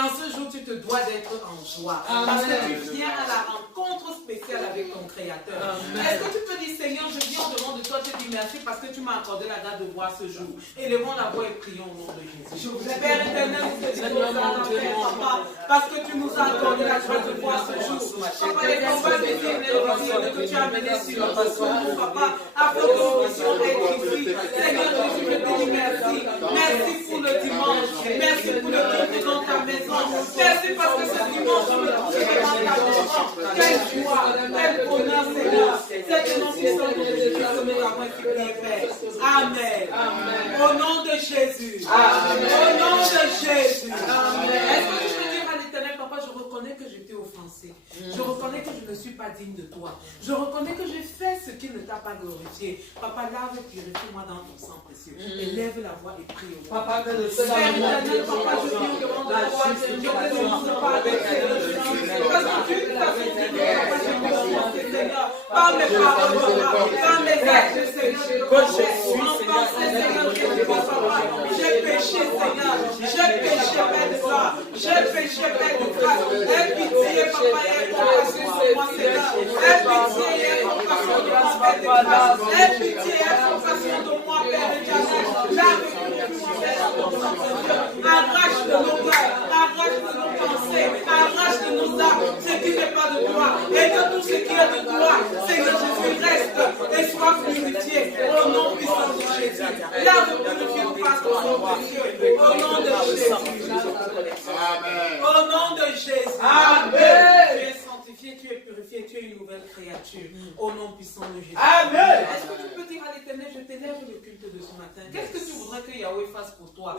en ce jour, tu te dois d'être en joie. Parce que tu viens à la rencontre spéciale avec ton Créateur. Est-ce que tu peux dire, Seigneur, je viens au devant de toi, te dis merci parce que tu m'as accordé la grâce de voir ce jour. Élevons la voix et prions au nom de Jésus. Père éternel, nous te disons Papa, parce que tu nous as accordé la grâce de voir ce jour. Papa, les combats visibles et invisibles que tu as menés sur nous, Papa, afin que nous puissions être ici. Seigneur Jésus, je te dis merci. Merci pour le dimanche. Merci pour le culte dans ta maison. Merci parce que ce dimanche, je me trouve dans ta maison. Quelle joie, quel bonheur, Seigneur. C'est que nous puissions de Jésus que nous avons supplié, Père. Amen. Au nom de Jésus. Au nom de Jésus. Est-ce que tu peux dire à l'Éternel, Papa, je reconnais que je t'ai offensé. Je reconnais que je ne suis pas digne de toi. Je reconnais que j'ai fait ce qui ne t'a pas glorifié. Papa, lave et purifie-moi dans ton sang précieux. Élève la voix et prie au roi. Papa, que le Père éternel, Papa, je viens devant toi. Je te demande pas avec parce que tu t'as fait Seigneur. Par mes paroles, par mes actes, Seigneur, en pensée, Seigneur, Papa, j'ai péché, Seigneur. J'ai péché, Père de gloire. J'ai péché, Père de grâce. Aie pitié, Papa, et compassion sur moi, Seigneur. Aie pitié et compassion de moi, Père de grâce. Aie pitié et compassion de moi, Père éternel. Lave-moi, Père de ton sang, Seigneur. Arrache de nos cœurs, arrache de nos pensées, arrache de nos âmes ce qui n'est pas de toi. Et que tout ce qui est de toi, Seigneur Jésus, reste et soit purifié au nom puissant de Jésus. Lave, purifie-nous par ton nom précieux. Au nom de Jésus. Au nom de Jésus. Amen. Tu es sanctifié, tu es purifié, tu es une nouvelle créature. Au nom puissant de Jésus. Amen. Est-ce que tu peux dire à l'Éternel, je t'élève le culte de ce matin. Qu'est-ce que tu voudrais que Yahweh fasse pour toi?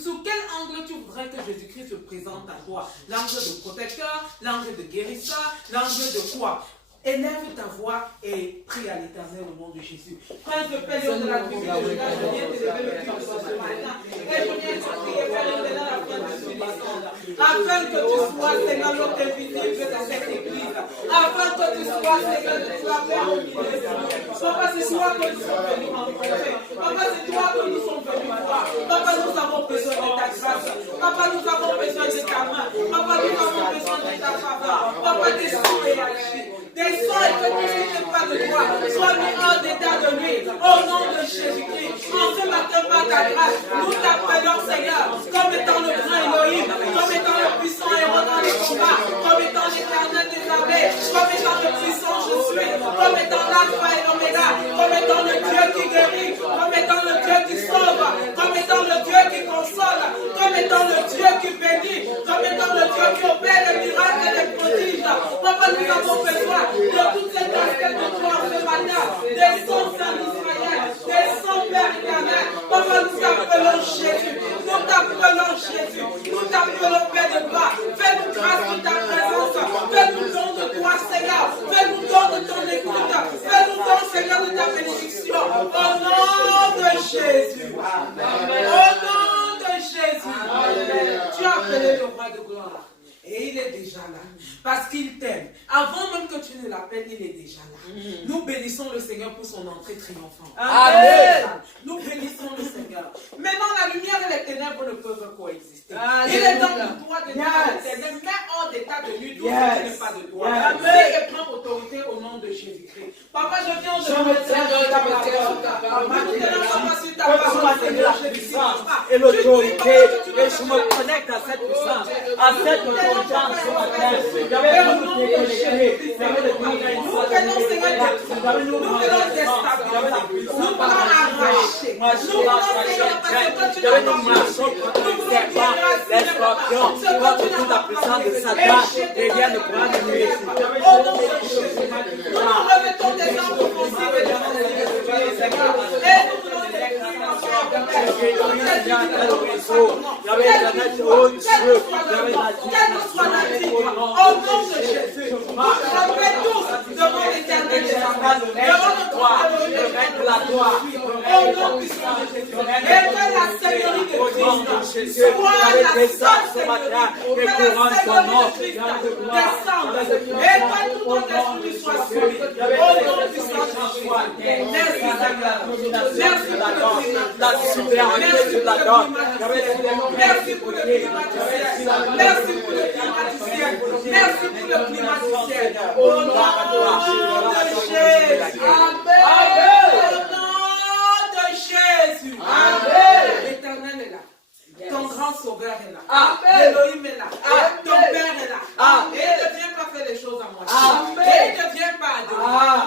Sous quel angle tu voudrais que Jésus-Christ se présente à toi? L'angle de protecteur, l'angle de guérisseur, l'angle de quoi? Élève ta voix et prie à l'Éternel au nom de Jésus. Prince de paix, Dieu de la tribu de Juda, je viens t'élever le culte de ce matin. Et je viens te prier, Père éternel, afin que tu descendes. Afin que tu sois, Seigneur, l'autre invisible de cette église. Afin que tu sois, Seigneur, de toi, Père, au milieu de nous. Papa, c'est toi que nous sommes venus rencontrer. Papa, c'est toi que nous sommes venus voir. Papa, nous avons besoin de ta grâce. Papa, nous avons besoin de ta main. Papa, nous avons besoin de ta faveur. Papa, descends et agis. Descends et que tout ce qui n'est pas de toi soit mis hors d'état de nuit. Au nom de Jésus-Christ. En ce matin, par ta grâce, nous t'appelons, Seigneur, comme étant le grand Elohim, comme étant le puissant héros dans les combats, comme étant l'éternel des armées, comme étant le puissant je suis, comme étant l'alpha et l'oméga, comme étant le Dieu qui guérit, comme étant le Dieu qui sauve, comme étant le Dieu qui console, comme étant le Dieu qui bénit, comme étant le Dieu qui opère les miracles et les prodiges. Papa, nous avons besoin de toutes ces casquettes de toi ce matin, des sons Saint Israël, des sons Père éternel. Papa, nous t'appelons Jésus, nous t'appelons Jésus, nous t'appelons Père de gloire. Fais-nous grâce de ta présence, fais-nous don de toi, Seigneur, fais-nous don de ton écoute, fais-nous don, Seigneur, de ta bénédiction. Au nom de Jésus, au nom de Jésus, tu as appelé le roi de gloire. Et il est déjà là. Parce qu'il t'aime. Avant même que tu ne l'appelles, il est déjà là. Nous bénissons le Seigneur pour son entrée triomphante. Amen. Nous bénissons le Seigneur. Maintenant, la lumière et les ténèbres ne peuvent coexister. Il est donc le droit de dire à l'éternel, mets hors d'état de nuit tout ce qui n'est pas de toi. Amen. Et prends autorité au nom de Jésus-Christ. Papa, je viens de me tiens dans ta parole. Nous tenons Papa sur ta parole. Et l'autorité, et je me connecte à cette puissance, à cette autorité. Nous venons, Seigneur, nous venons déstabiliser, nous venons arracher, nous venons, Seigneur, parce que tu n'as pas marché, nous venons dire la puissance de Satan devienne le grand ennemi. Au nom de Jésus, nous remettons des armes offensives et des Seigneur, et nous voulons soit la vie, au nom de Jésus, nous remettons tous devant l'éternel des armées, devant notre roi, la gloire, au nom puissant de Jésus, et que la Seigneurie de Christ Jésus, avec des âmes ce matin, et couronne ton nom. Descende. Et toi, tout ton esprit soit suivi. Au nom du Saint-Esprit. Merci Seigneur. Merci pour le climat. La supériorité de la donne. Merci pour le climat du ciel. Merci pour le climat du ciel. Merci pour le climat du ciel. Au nom de Jésus. Amen. Au nom de Jésus. Amen. L'Éternel est là. Ton grand sauveur est là. Elohim est là. Ton Père est là. Et il ne vient pas faire les choses à moitié. Et il ne vient pas à demi.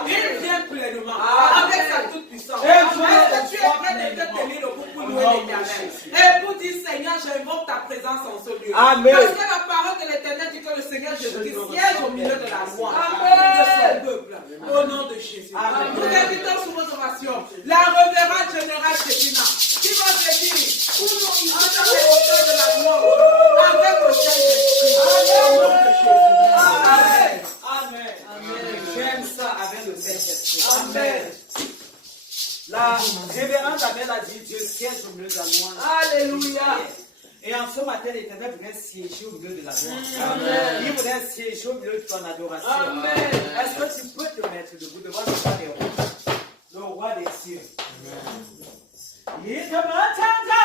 Il vient pleinement. Avec sa toute puissance. Est-ce que tu es prêt de te tenir le bout pour louer l'Éternel? Et pour dire Seigneur, j'invoque ta présence en ce lieu. Amen. Parce que la parole de l'Éternel dit que le Seigneur Jésus-Christ siège au milieu de la loi de son peuple. Au nom de Jésus. Nous invitons sous vos orations la révérende générale Chépina qui va te dire où nous sommes les auteurs de la gloire avec le Saint-Esprit. Au nom de Jésus. Amen. Amen. J'aime ça avec le Saint-Esprit. Amen. La révérende Abel a dit Dieu siège au milieu de la louange. Alléluia. Et en ce matin, l'Éternel voudrait siéger au milieu de la louange. Amen. Il voudrait siéger au milieu de ton adoration. Amen. Est-ce que tu peux te mettre debout devant le roi des rois, le roi des cieux? Il te maintient debout.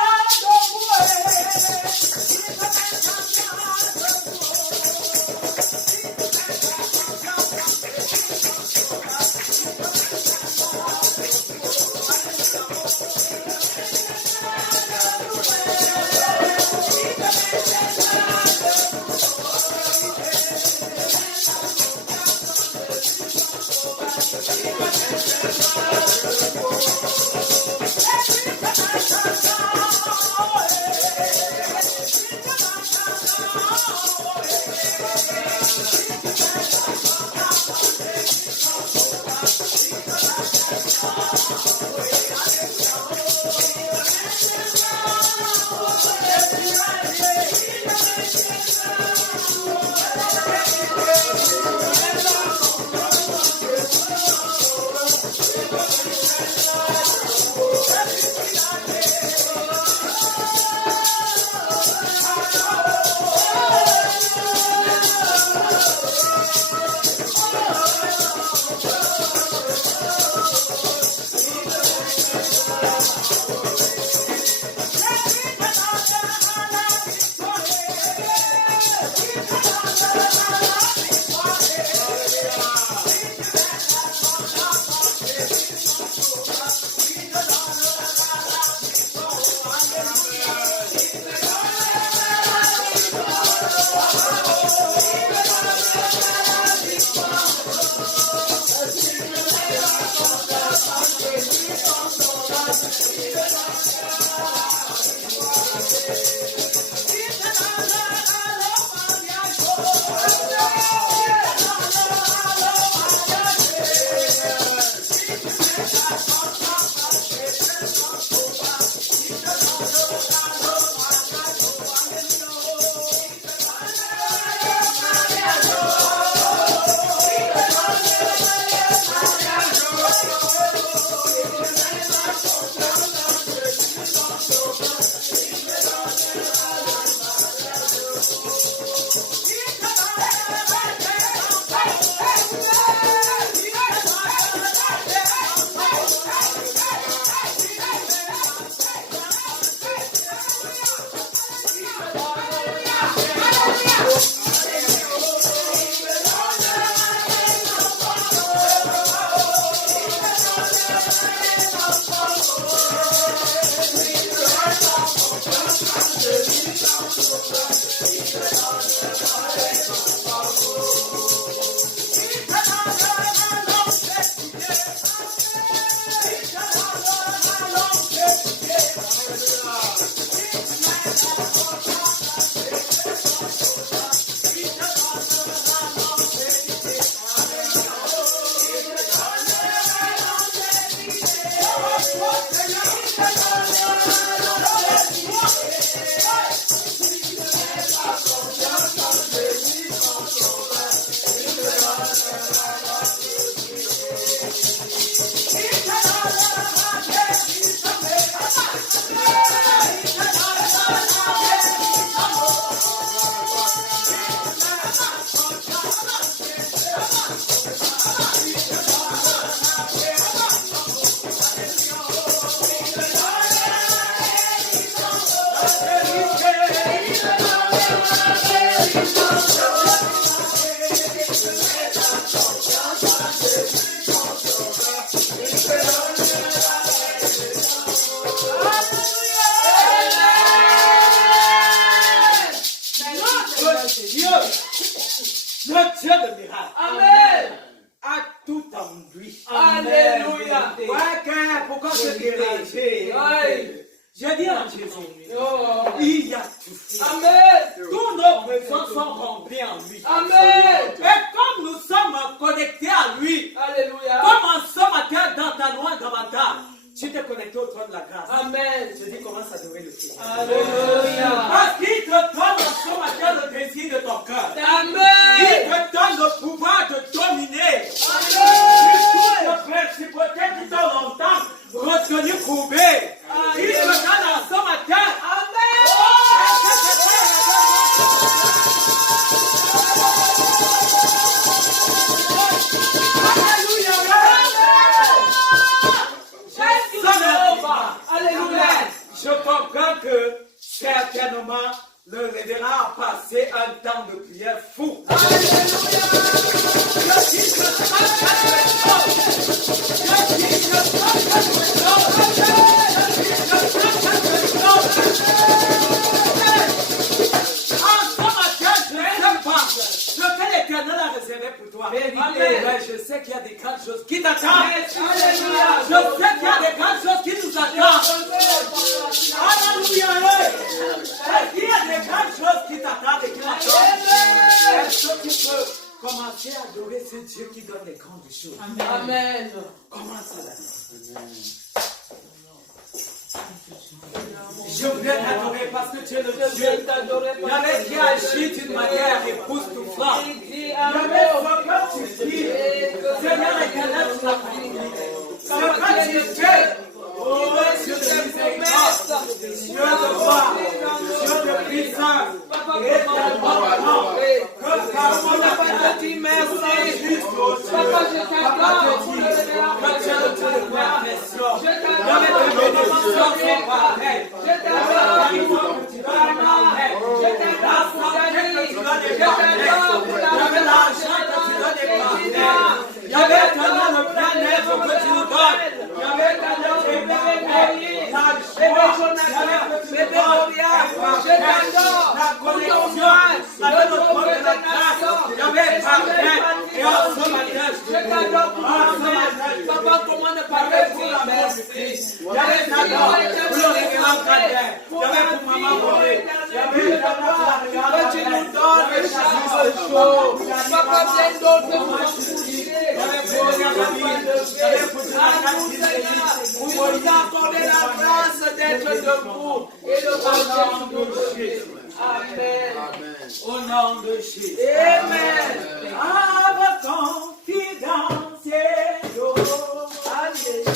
Dieu, le Dieu de miracle, Amen. a tout en lui. Alléluia. Ouais, pourquoi se déranger? Je dis en Jésus, il y a tout. Amen. Tous nos besoins sont remplis en lui. Amen. Et comme nous sommes connectés à lui, Alléluia. comme en ce matin dans ta loi d'avantage, tu t'es connecté au trône de la grâce. Amen. Je dis comment ça devrait le faire. Alléluia. Parce qu'il te donne en ce matin le désir de ton cœur. Amen. Il te donne le pouvoir de dominer. Amen. Toutes les principautés qui t'ont longtemps retenu courbé. Il te donne en ce matin. Amen. Alléluia. Je comprends que certainement le révérend a passé un temps de prière fou. Mais je sais qu'il y a des grandes choses qui t'attendent. Je sais qu'il y a des grandes choses qui nous attendent. Alléluia. Est-ce qu'il y a des grandes choses qui t'attendent et qui m'attendent? Est-ce que tu peux commencer à adorer ce Dieu qui donne les grandes choses? Amen. Commence à l'adorer. Je voulais t'adorer parce que tu es le Dieu. Il y avait qui agit d'une manière époustouflante. Il y avait ce que tu dis. Seigneur éternel, tu l'as compris. Ce que tu fais. Oh, Dieu de miséricorde, Dieu de gloire, Dieu de puissance, éternellement, que par mon appel, merci. Papa, je t'accorde, que tu es le Dieu de perfection. Il y avait des bénédictions qui sont pareilles. Je t'adore, tu donnes des pareils. Je t'adore, tu donnes des pareils. Il y avait l'argent que tu donnes des pareils. Il y avait tellement de bien-être que tu nous donnes. Il y avait tellement de pareils. La joie, il y avait que tu nous donnes. La connexion avec le trône de la grâce. Il y avait parfait. Et en ce matin, je t'adore pour Papa, comment ne pas dire merci? Il y avait d'abord pour le révérend Kader. Il y avait pour Maman Boré. Il y avait d'abord que tu nous donnes chaque jour. Papa, bien d'autres nous ont touchés. Il y avait pour Yabami. Il y avait pour vous nous accordez la grâce d'être debout et de marcher sur nos pieds. Amen. Au nom de Jésus. Amen. Avec confidence et alléluia.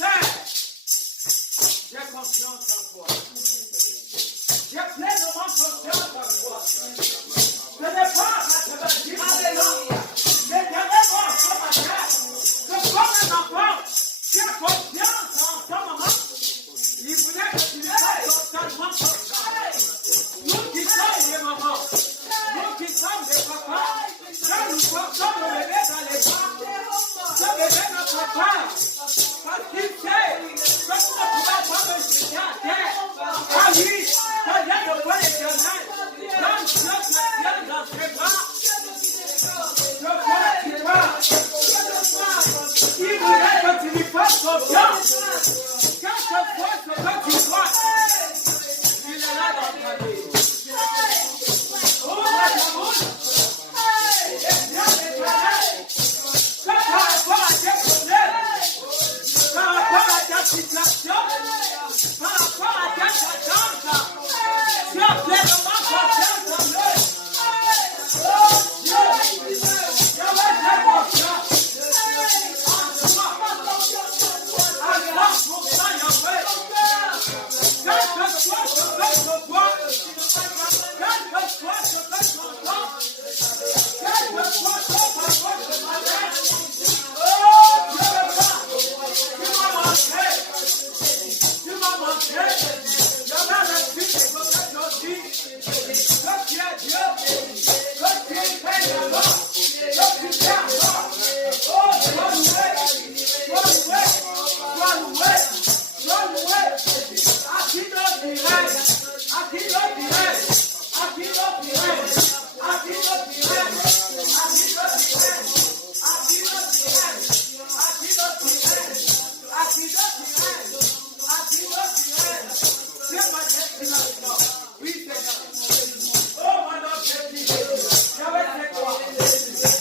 sais. J'ai confiance en toi. J'ai pleinement confiance en toi. Ce n'est pas à te dire, mais dernièrement, ce matin, que comme un enfant, tu as confiance en ton maman. Il voulait que tu lui fasses totalement confiance. Nous qui sommes les mamans, nous qui sommes les papas, quand nous portons le bébé dans les bras, ce bébé ne peut pas. Parce qu'il sait que tu ne pourras pas me jeter à terre. Ah oui, ça vient de voir l'éternel. Quand Dieu te tient dans ses bras, je vois tu vois. Il voulait que tu lui fasses confiance. Quand tu vois ce que tu vois, il est là dans ta vie. Ouvre la bouche. Et viens l'éternel. Que par rapport à tes problèmes, par rapport à ta situation, par rapport à ta attente, tu as pleinement confiance en eux. Oh Dieu, je vais faire confiance en toi. À 100% Yahweh. Quel que soit ce que je vois, quel que soit ce que j'entends, quel que soit ton parcours ce matin, oh Dieu le Père, tu m'as manqué. Tu m'as manqué. Je vais rester ce que je dis. Que tu es Dieu. Que tu es Père de l'homme. Que tu es Père de l'homme. Oh, sois loué. Sois loué. Sois loué. Sois loué. À qui l'on dirait? À qui l'on dirait? À qui l'on dirait? À qui l'on dirait? À qui l'on dirait? À qui l'on dirait? À qui l'on dirait? À qui l'on dirait? À qui l'on dirait? C'est ma destination. Oui, Seigneur. Oh, mon objectif. Je vais c'est toi.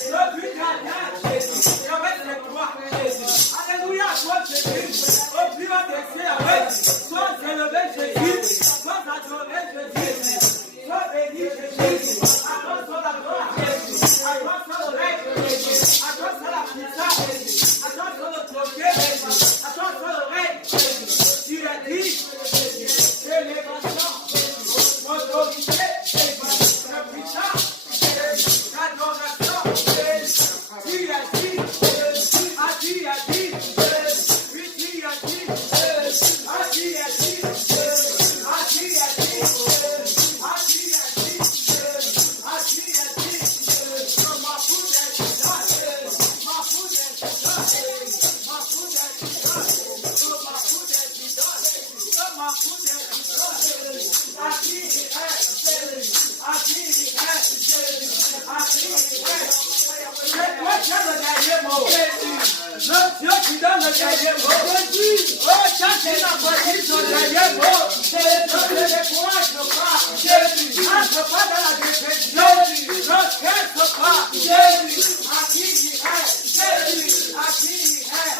Le but d'atteindre Jésus. Je vais c'est toi, Jésus. Alléluia, toi, Jésus. Au plus haut des cieux, avec. Sois élevé, Jésus. Sois adoré, Jésus. Sois béni, Jésus. À toi soit la gloire, Jésus. À toi soit le règne, Jésus. À toi soit la puissance, Jésus. À toi soit le projet, Jésus. À toi soit le règne, Jésus. Tu as dit, élévation, autorité, la puissance, l'adoration, tu as dit, tu as dit, oui, tu as dit, tu as dit, tu as dit, le Dieu qui donne le dernier mot. Oh, quand tu n'as pas dit ton dernier mot, ne te décourage pas. N'entre pas dans la dépression. Ne reste pas. À qui irait? À qui irait?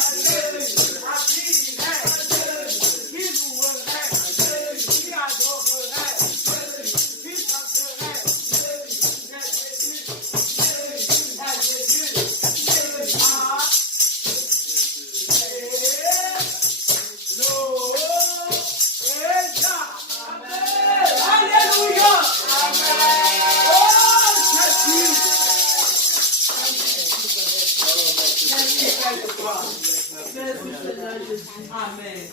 À qui irait? Qui louerait? Qui adorerait? Qui chanterait? Amen.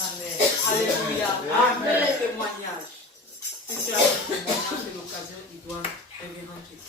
Amen. Alléluia. Amen. Témoignage. Si tu as un témoignage, c'est l'occasion idoine. Révérend Jésus.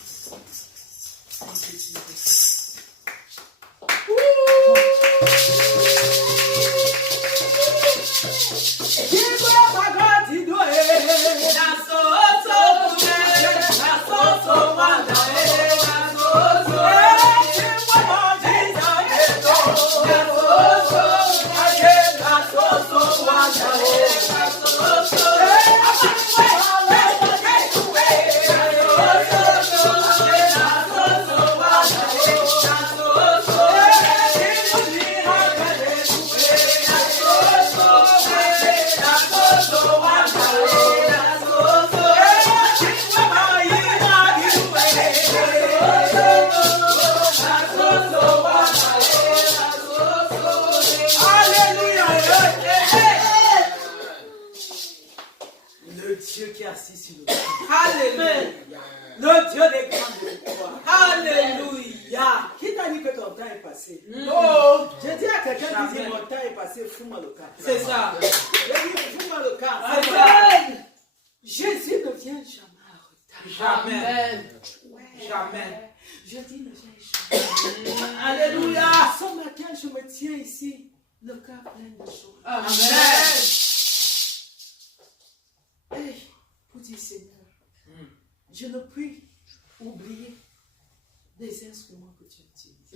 Alléluia. assis sur le trône. Alléluia. Le Dieu des grandes victoires. Alléluia. Qui t'a dit que ton temps est passé? Oh, Je dis à quelqu'un qui dit mon temps est passé, fous-moi le cas. c'est ça. Je dis fous-moi le cas. Amen. Jésus ne vient jamais en retard. Jamais. Ouais. Jamais. Je dis ne viens jamais. Alléluia. Ce matin, je me tiens ici, le cœur plein de choses. Amen. Hey, pour dire Seigneur, je ne puis oublier des instruments que tu utilises.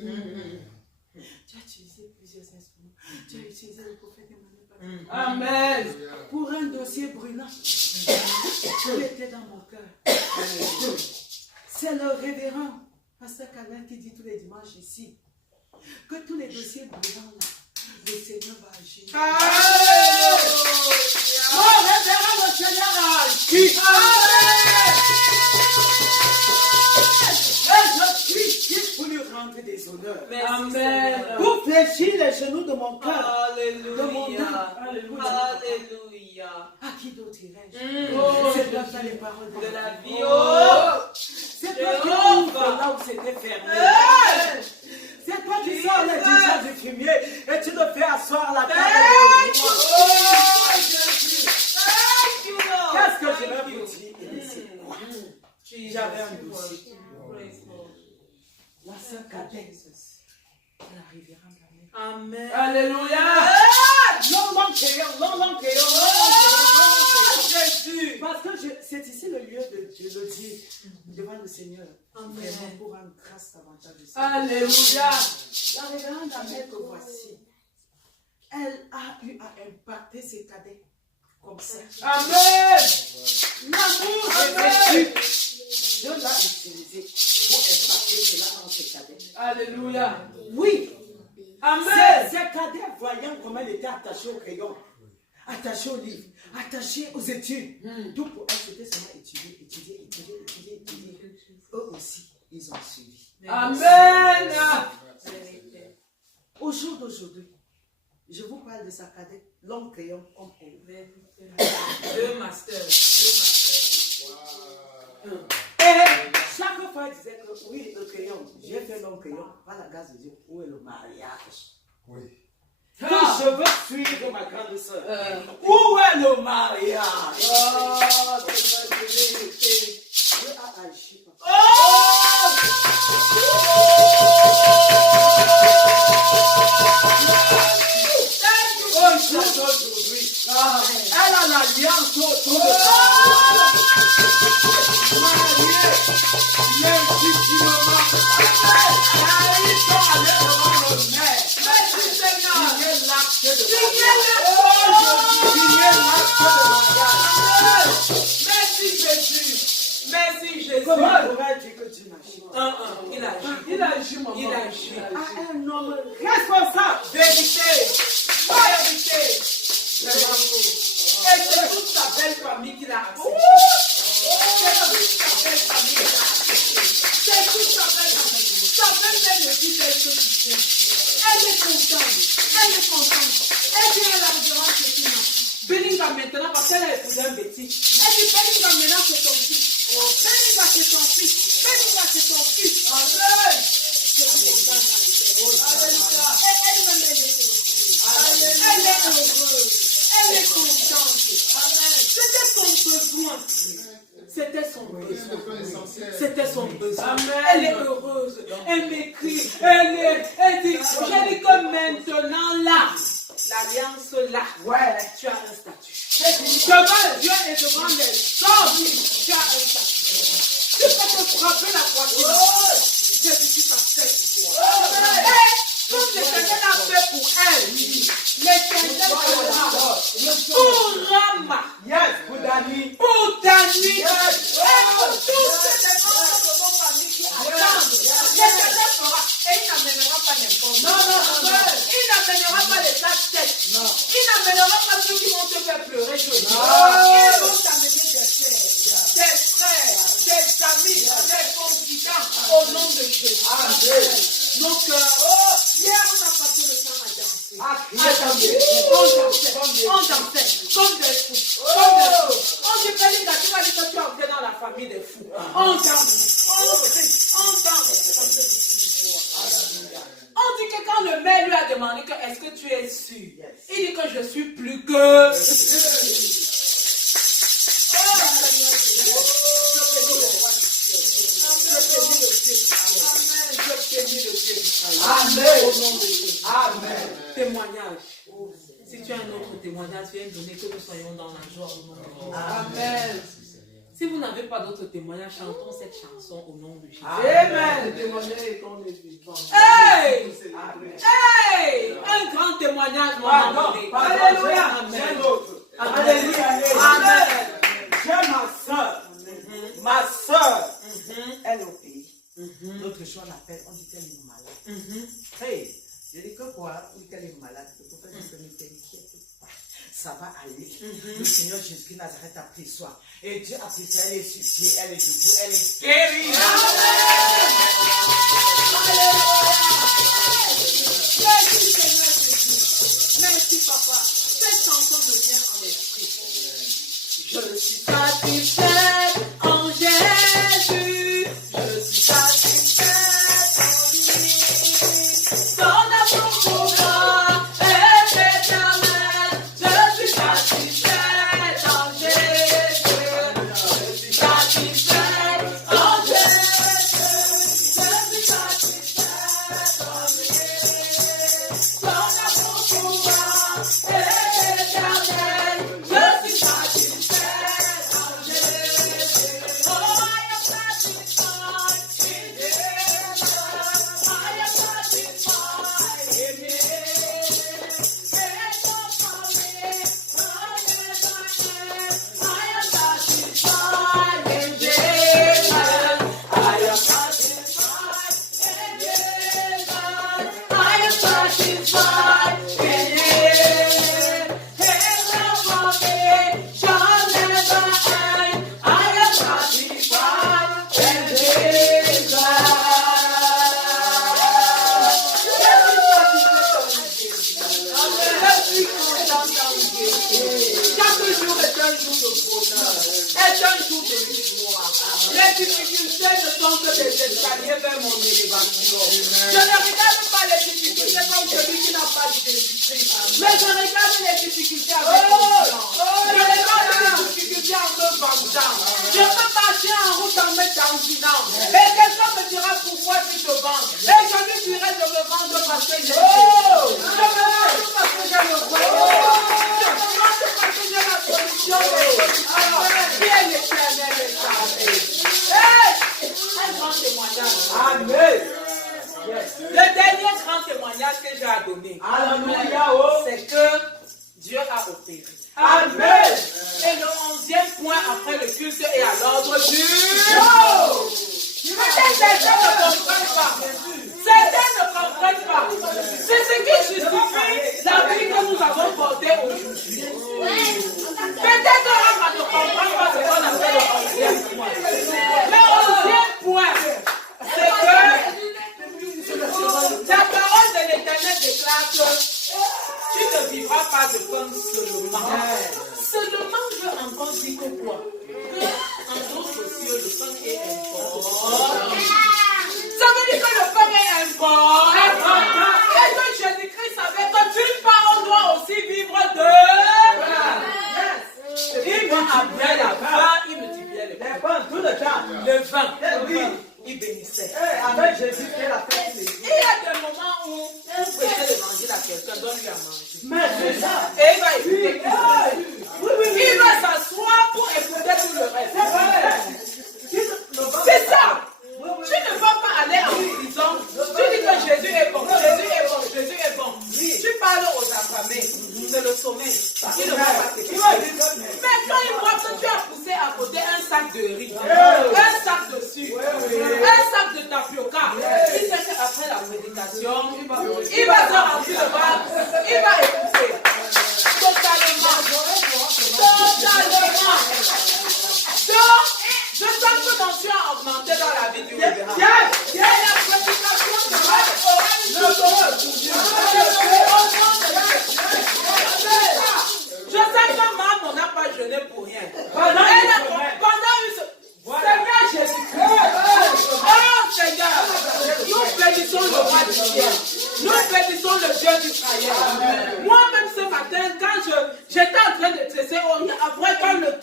Tu as utilisé plusieurs instruments. Tu as utilisé le prophète Emmanuel. Amen. Pour un dossier brûlant, tu étais dans mon cœur. C'est le révérend Pasteur Calvin qui dit tous les dimanches ici que tous les dossiers brûlants là, le Seigneur va agir. Oh, révérend, le Seigneur a agi. Et je suis ici pour lui rendre des honneurs. Amen. Pour fléchir les genoux de mon cœur. Alléluia. Alléluia. À qui d'autre irais-je? C'est C'est toi qui as les paroles de la vie. C'est toi qui ouvres là où c'était fermé. C'est toi qui sors les digenres du fumier et tu te fais asseoir la table. Qu'est-ce que je vais vous dire? J'avais un dossier. La sœur Cadette, la révérende Amen. Alléluia. Non, Jésus. Parce que c'est ici le lieu de Dieu, le dire devant le Seigneur. Vraiment pour rendre grâce davantage de ça. Alléluia. La révérende Amel que voici, elle a eu à impacter ses cadets comme ça. Amen. L'amour de Jésus, Dieu l'a utilisé pour impacter cela dans ses cadets. Alléluia. Oui. Amen. Ces cadets, voyant comment elle était attachée au crayon, attachée au livre, attachée aux études, tout pour elle, c'était seulement étudier. Eux aussi, ils ont suivi. Amen. Au jour d'aujourd'hui, je vous parle de sa cadette, long crayon comme elle. Deux masters. Et chaque fois, elle disait que oui, le crayon, j'ai fait long crayon, par la grâce de Dieu, où est le mariage? Oui. Que je veux suivre ma grande soeur. Où est le mariage? Dieu a agi. Aujourd'hui, elle a l'alliance autour de Merci Jésus. Comment pourrais-je dire que Dieu n'agit? Il agit, maman. Il agit. À un homme responsable. Vérité. Et c'est toute sa belle famille qui l'a accepté. C'est toute sa belle famille. Sa belle-mère ne dit quelque chose. Elle est contente. Elle vient à la révérence de Tina. Belinga maintenant, parce qu'elle a épousé un bêtise. Elle dit Belinga maintenant c'est ton fils. Belinga c'est ton fils. Belinga c'est ton fils. Amen. Je suis contente dans les rôles. Alléluia. Elle-même elle est heureuse. Elle est contente. Amen. C'était son besoin. Amen. Elle est heureuse. Elle m'écrit. Elle dit, j'ai dit que maintenant là, l'alliance là, Ouais. tu as un statut. Devant Dieu et devant les hommes, tu as un statut. Tu peux te frapper la poitrine. Jésus t'a fait pour toi. Comme l'Éternel a fait pour elle, l'Éternel fera pour Rama, Pour Dani. pour Dani, et pour tous ces membres de nos familles qui attendent. L'Éternel fera. Et il n'amènera pas n'importe qui. Non. Il n'amènera pas les têtes. Il n'amènera pas ceux qui vont te faire pleurer. Ils vont t'amener des frères, des amis, des confidents au nom de Jésus. Amen. Donc, hier, on a passé le temps à danser. On dansait comme des fous. On dit, Belinga, tu vas dire famille des fous. On dit que quand le maire lui a demandé que est-ce que tu es sûr, il dit que je suis plus que. Amen. Amen. Témoignage. Si tu as un autre témoignage, viens donner que nous soyons dans la joie au nom de Jésus. Amen. Si vous n'avez pas d'autres témoignages, chantons cette chanson au nom de Jésus. Amen. Témoigner qu'on est vivant. Hey! Hey! Un grand témoignage, mon ami. Alléluia. Alléluia. Amen. J'ai ma soeur. Elle est au pays. L'autre jour, on l'appelle, on dit qu'elle est malade. Hey, je dis que quoi? Oui, qu'elle est malade. Le prophète dit que ne t'inquiète pas. Ça va aller. Le Seigneur Jésus-Christ Nazareth a pris soin. Et Dieu a pris soin. Elle est sur pied, elle est debout, elle est guérie. Merci Seigneur Jésus. Merci papa. Cette chanson me vient en esprit. Je suis satisfaite en Jésus. Je suis satisfaite en lui. Son amour pour moi est éternel. Je suis satisfaite en Jésus. Je suis satisfaite en Jésus. Je suis satisfaite en lui. Son amour pour moi est éternel. Je suis satisfaite en Jésus. Oh, I am satisfied in Jesus. I am satisfied in Him. There's no promise from His I am satisfied in Jesus. I am satisfied in Jesus. I am satisfied in Him. His love for me shall never end. I am satisfied in Jesus. Chaque jour est un jour de bonheur, est un jour de victoire. Les difficultés ne sont que des escaliers vers mon élévation. Je ne regarde pas les difficultés comme celui qui n'a pas de Jésus-Christ, mais je regarde les difficultés avec confiance. Je regarde les difficultés en me vantant. Je peux marcher en route en me dandinant. Et quelqu'un me dira pourquoi tu te vends. Et je lui dirai de me vendre parce que j'ai. Je me vends parce que j'ai le royaume. Je me vends parce que j'ai la solution. Bien l'éternel est chargé. Un grand témoignage. Amen. Le dernier grand témoignage que j'ai à donner, c'est que Dieu a opéré. Amen. Et le 11e point après le culte est à l'ordre du jour. Peut-être certains ne comprennent pas. Certains ne comprennent pas. C'est ce qui justifie la vie que nous avons portée aujourd'hui. Peut-être qu'on ne comprend pas ce qu'on appelle le 11e point. Le 11e point, c'est que la parole de l'Éternel déclare que tu ne vivras pas de pain seulement. Seulement, je veux encore dire que quoi? En d'autres cieux, le pain est important. Ça veut dire que le pain est important. Et que Jésus-Christ savait que d'une part, on doit aussi vivre de. Il va après la vin, il me dit bien le pain. Tout le temps. Le vin. Il bénissait. Avec Jésus, il a fait les. Il y a des moments où on prêchait l'évangile à quelqu'un, donne-lui à manger. Mais c'est ça. Et il va écouter. Il va s'asseoir pour écouter tout le reste. C'est ça. Tu ne vas pas aller en prison. Tu dis que Jésus est bon, Jésus est bon, Jésus est bon. Tu parles aux affamés. C'est le sommeil. Il ne va pas t'écouter. Mais quand il voit que tu as poussé à côté un sac de riz, un sac de sucre, un sac de tapioca, il sait qu'après la prédication, il va se remplir le ventre, il va écouter. Totalement. Donc, je sens que mon Dieu a augmenté dans la vie du libéral. Et la prédication sera je sais que maman n'a pas jeûné pour rien. Pendant une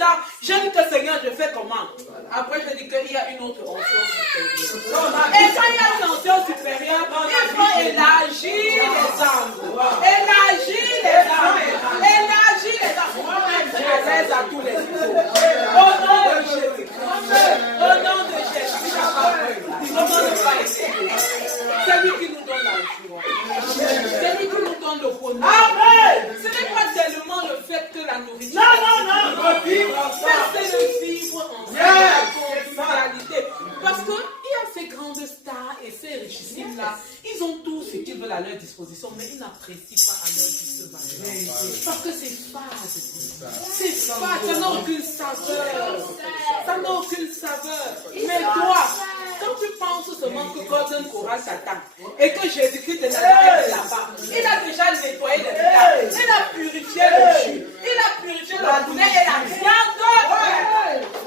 ça. Je dis que Seigneur, je fais comment? Après, je dis qu'il y a une autre onction supérieure. Et quand il y a une onction supérieure, il faut élargir les âmes. Élargir les âmes. Élargir les âmes. Je l'aise à tous les niveaux. Au nom de Jésus. Au nom de Jésus. Comment ne pas essayer? C'est lui qui nous donne la joie. C'est lui qui nous donne le bonheur. Amen. Ce n'est pas tellement le fait que la nourriture. Non. C'est de vivre en convivialité. Parce qu'il y a ces grandes stars et ces richissimes là, ils ont tout ce qu'ils veulent à leur disposition, mais ils n'apprécient pas à leur juste. Parce que c'est fade. C'est fade, ça n'a aucune saveur. Ça n'a aucune saveur. Mais toi, quand tu penses seulement que Gordon Cora s'attend et que Jésus-Christ est là-bas, il a déjà nettoyé les villages, il a purifié le jus, il a purifié le poulet et la viande.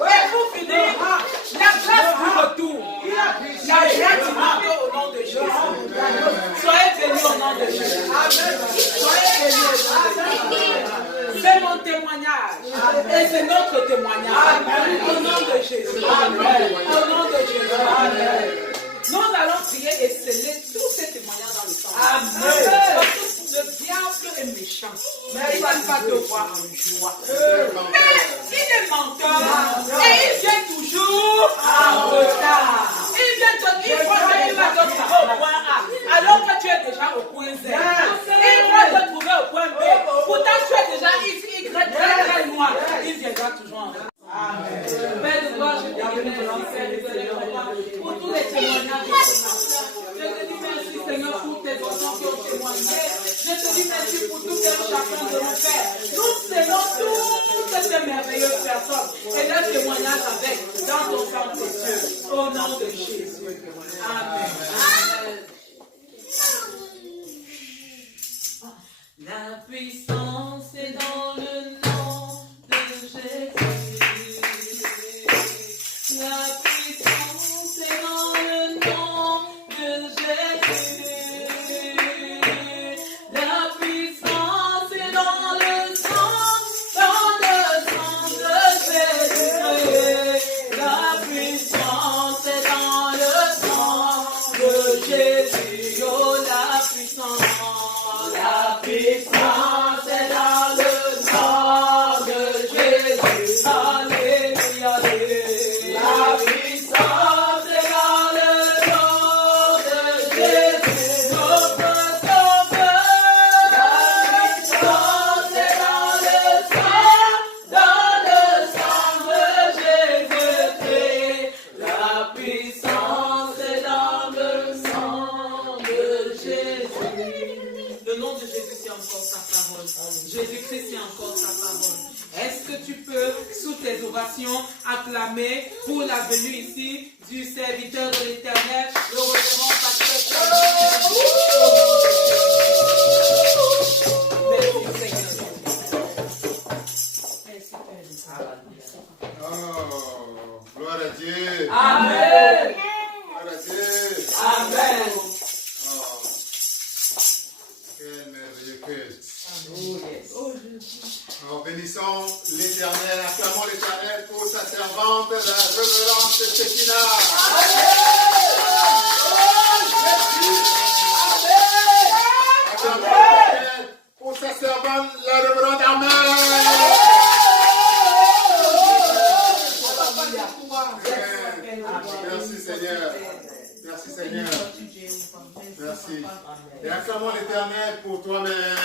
Et pour finir, la grâce du retour. La grâce du retour au nom de Jésus. Soyez bénis au nom de Jésus. Soyez bénis au nom de Jésus. C'est mon témoignage. Et c'est notre témoignage. Au nom de Jésus. Au nom de Jésus. Nous allons prier et sceller tous ces témoignages dans le sang. Parce que le diable est méchant. Mais il ne va pas te voir en joie. Mais il est menteur. Et il vient toujours en retard. Il vient te dire, il va te trouver au point A. Alors que tu es déjà au point Z. Il va te trouver au point B. Pourtant tu es déjà ici, Y, très loin. Il viendra toujours en retard. Amen. Père de gloire, je te dis merci pour tous les témoignages de ce matin. Je te dis merci, Seigneur, pour tes enfants qui ont témoigné. Je te dis merci pour tout un chacun de nos pères. Nous scellons toutes ces merveilleuses personnes et leurs témoignages avec dans ton sang précieux. Au nom de Jésus. Amen. La puissance est dans le nom de Jésus. La puissance est dans le nom de Jésus. La puissance est dans le sang de Jésus. La puissance est dans le sang de Jésus. Oh, la puissance. La puissance est dans le sang de Jésus. Alléluia. La puissance est dans le nom de Jésus, notre Sauveur. La puissance est dans le sang de Jésus-Christ. La puissance est dans le sang de Jésus. Le nom de Jésus, c'est encore sa parole. Jésus-Christ, c'est encore sa parole. Est-ce que tu peux, sous tes ovations, acclamer pour la venue ici du serviteur de l'Éternel, le révérend pasteur? Merci Seigneur. Oh, gloire à Dieu. Amen. Gloire à Dieu. Amen. Oh, quel merveilleux culte. Oh, bénissons l'Éternel, acclamons l'Éternel pour sa servante, la révérende Shekinah. Acclamons l'Éternel pour sa servante, la révérende Amen. Merci Seigneur. Merci Seigneur. Merci. Et acclamons l'Éternel pour toi-même.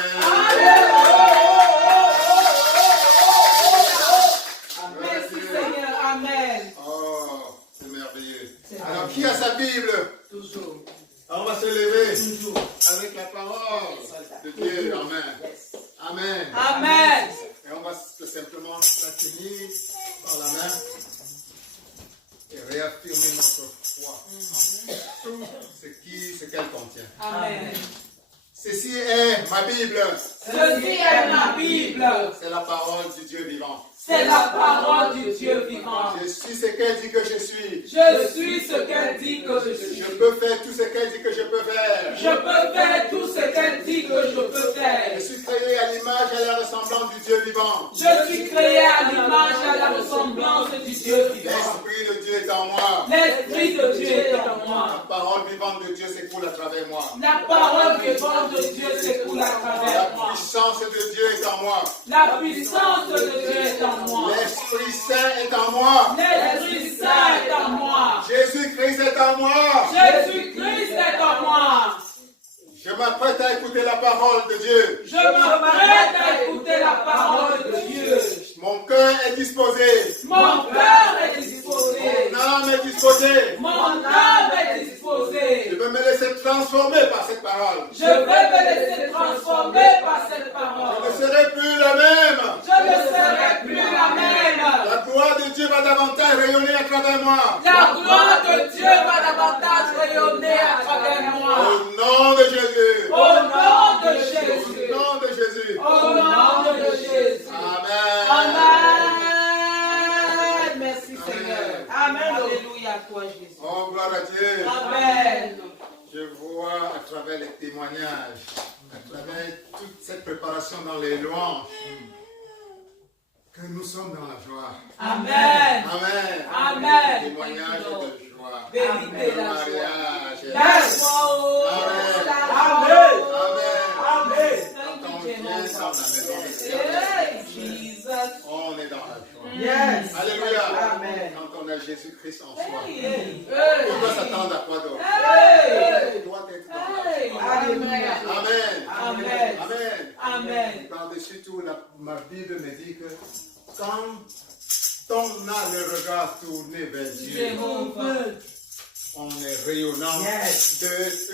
Merci Seigneur. Amen. Oh, c'est merveilleux. Alors, qui a sa Bible? Toujours. Alors, on va se lever Toujours. avec la parole de Dieu. Amen. Amen. Amen. Et on va simplement la tenir par la main et réaffirmer notre foi en tout ce qu'elle contient. Amen. Ceci est ma Bible. Ceci est ma Bible. C'est la parole du Dieu vivant. C'est la parole du Dieu vivant. Je suis ce qu'elle dit que je suis. Je suis ce qu'elle dit que je suis. Je peux faire tout ce qu'elle dit que je peux faire. Je peux faire tout ce qu'elle dit que je peux faire. Je suis créé à l'image et à la ressemblance du Dieu vivant. Je suis créé à l'image et à la ressemblance du Dieu vivant. L'Esprit de Dieu est en moi. L'Esprit de Dieu est en moi. La parole vivante de Dieu s'écoule à travers moi. La parole vivante de Dieu s'écoule à travers moi. La puissance de Dieu est en moi. La puissance de Dieu est en moi. L'Esprit Saint est en moi. L'Esprit Saint est en moi. Jésus-Christ est en moi. Jésus-Christ est en moi. Je m'apprête à écouter la parole de Dieu. Je m'apprête à écouter la parole de Dieu. Mon cœur est disposé. Mon cœur est disposé. Mon âme est disposée. Mon âme est disposée. Je veux me laisser transformer par cette parole. Je vais me laisser transformer par cette parole. Je ne serai plus la même. Je ne serai plus la même. La gloire de Dieu va davantage rayonner à travers moi. La gloire de Dieu va davantage rayonner à travers moi. Au nom de Jésus. Au nom de Au Jésus. nom de Jésus. Au nom de Jésus. Amen. Amen. Merci Seigneur. Amen. Alléluia à toi Jésus. Oh, gloire à Dieu. Amen. Je vois à travers les témoignages, à travers toute cette préparation dans les louanges, que nous sommes dans la joie. Amen. Amen. Amen. Témoignage de joie. Vérité, la Mariage. La joie. Amen. La Amen. joie. Amen. Thank Quand on you, vient dans la maison de Hey, Dieu, Jesus. on est dans la joie. Yes. Alléluia. Amen. Quand on a Jésus-Christ en soi, Hey. on doit s'attendre à quoi d'autre? Hey. On doit être dans la Hey. joie. Alléluia. Amen. Amen. Amen. Amen. Par-dessus tout, ma Bible me dit que quand on a le regard tourné vers Dieu, Jéhovah. on est rayonnant de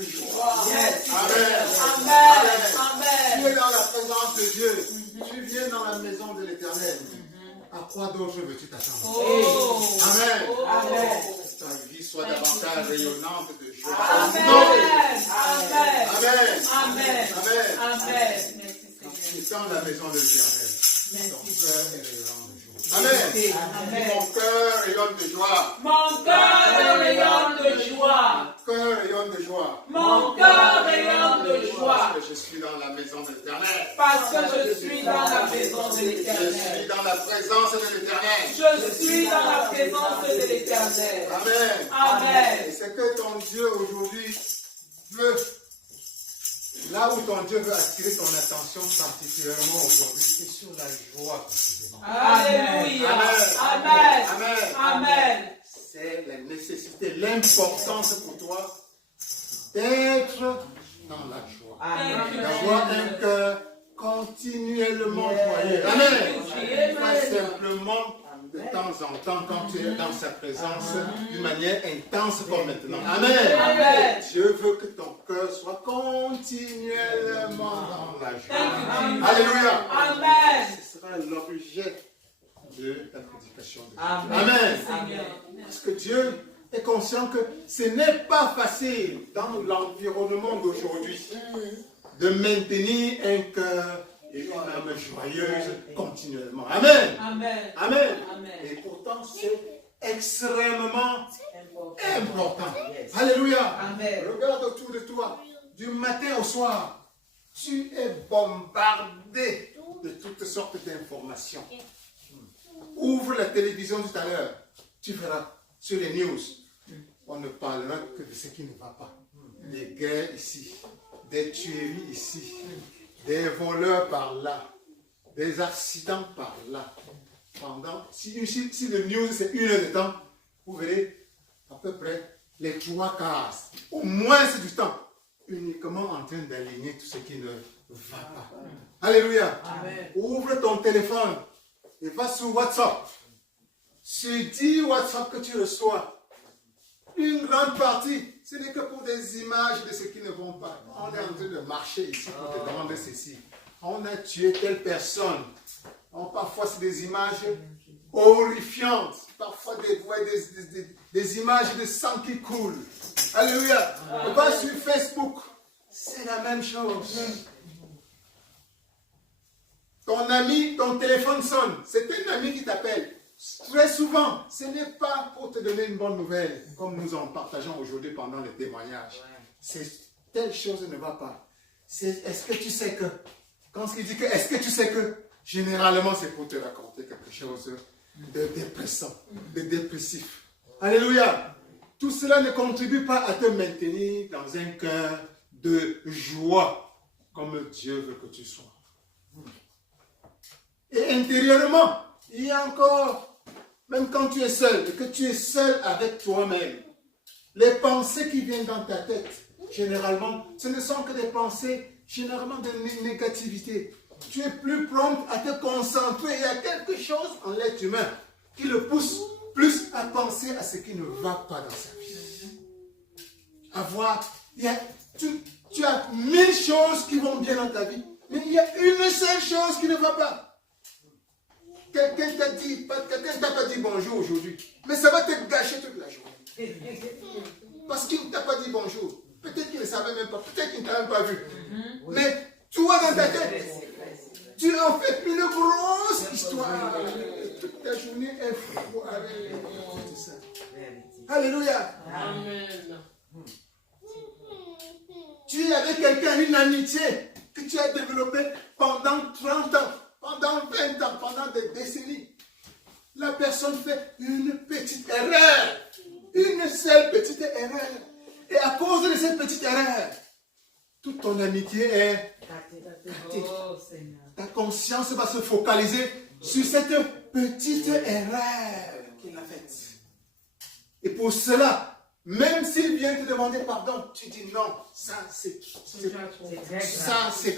joie. Yes. Amen. Amen. Tu Amen. es dans la présence de Dieu. Tu viens dans la maison de l'Éternel. À quoi d'autre veux-tu t'attendre? Oh. Amen. Amen. Ta vie soit davantage rayonnante de joie. Amen. Non. Amen. Amen. Amen. Amen. Amen. Merci Quand Seigneur. tu es dans la maison de l'Éternel, ton Merci. cœur est rayonnant de joie. Amen. Amen. Mon cœur rayonne de joie. Mon cœur rayonne de joie. Mon cœur rayonne de joie. Mon cœur rayonne de joie. Parce que je suis dans la maison de l'Éternel. Parce que je suis dans la maison de Je suis l'Éternel. dans la présence de l'Éternel. Je suis dans la présence de l'Éternel. Amen. Amen. Et c'est que ton Dieu aujourd'hui veut, là où ton Dieu veut attirer ton attention particulièrement aujourd'hui, c'est sur la joie précisément. Alléluia. Amen. Amen. Amen. Amen. C'est la nécessité, l'importance pour toi d'être dans la joie. Thank you, D'avoir un Jesus. cœur continuellement joyeux. Amen. Pas simplement de temps en temps quand tu es dans sa présence d'une manière intense comme maintenant. Amen. Amen. Dieu veut que ton cœur soit continuellement dans la joie. Thank you, Jesus. Alléluia. Amen. Ce sera l'objet de la prédication de Dieu. Amen. Seigneur. Parce que Dieu est conscient que ce n'est pas facile dans l'environnement d'aujourd'hui de maintenir un cœur et une âme joyeuse continuellement. Amen. Amen. Amen. Amen. Et pourtant, c'est extrêmement important. Yes. Alléluia. Amen. Regarde autour de toi. Du matin au soir, tu es bombardé de toutes sortes d'informations. Ouvre la télévision tout à l'heure. Tu verras sur les news. On ne parlera que de ce qui ne va pas. Des guerres ici, des tueries ici, des voleurs par là, des accidents par là. Pendant, si le news c'est 1 heure de temps, vous verrez à peu près les 3 quarts, au moins c'est du temps, uniquement en train d'aligner tout ce qui ne va pas. Alléluia. Amen. Ouvre ton téléphone et va sur WhatsApp. Sur 10 WhatsApp que tu reçois, une grande partie, ce n'est que pour des images de ce qui ne vont pas. On est en train de marcher ici pour te demander ceci. On a tué telle personne. Parfois, c'est des images horrifiantes. Parfois, des images de sang qui coule. Alléluia. On va sur Facebook. C'est la même chose. Ton ami, ton téléphone sonne. C'est un ami qui t'appelle. Très souvent, ce n'est pas pour te donner une bonne nouvelle, comme nous en partageons aujourd'hui pendant les témoignages. C'est telle chose ne va pas. Est-ce que tu sais que, quand il dit que, est-ce que tu sais que, généralement c'est pour te raconter quelque chose de dépressant, de dépressif. Alléluia. Tout cela ne contribue pas à te maintenir dans un cœur de joie, comme Dieu veut que tu sois. Et intérieurement, il y a encore, même quand tu es seul, et que tu es seul avec toi-même, les pensées qui viennent dans ta tête, généralement, ce ne sont que des pensées, généralement de négativité. Tu es plus prompt à te concentrer. Il y a quelque chose en l'être humain qui le pousse plus à penser à ce qui ne va pas dans sa vie. Tu as 1000 choses qui vont bien dans ta vie, mais il y a une seule chose qui ne va pas. Quelqu'un t'a pas dit bonjour aujourd'hui, mais ça va te gâcher toute la journée. Parce qu'il ne t'a pas dit bonjour. Peut-être qu'il ne savait même pas, peut-être qu'il ne t'a même pas vu. Mais toi dans ta tête, tu en fais une grosse histoire. Toute ta journée est foirée. Alléluia. Amen. Tu es avec quelqu'un, une amitié que tu as développée pendant 30 ans, pendant 20 ans, pendant des décennies. La personne fait une petite erreur. Une seule petite erreur. Et à cause de cette petite erreur, toute ton amitié est gâtée. Ta conscience va se focaliser sur cette petite erreur qu'il a faite. Et pour cela, même s'il vient te demander pardon, tu dis non, ça c'est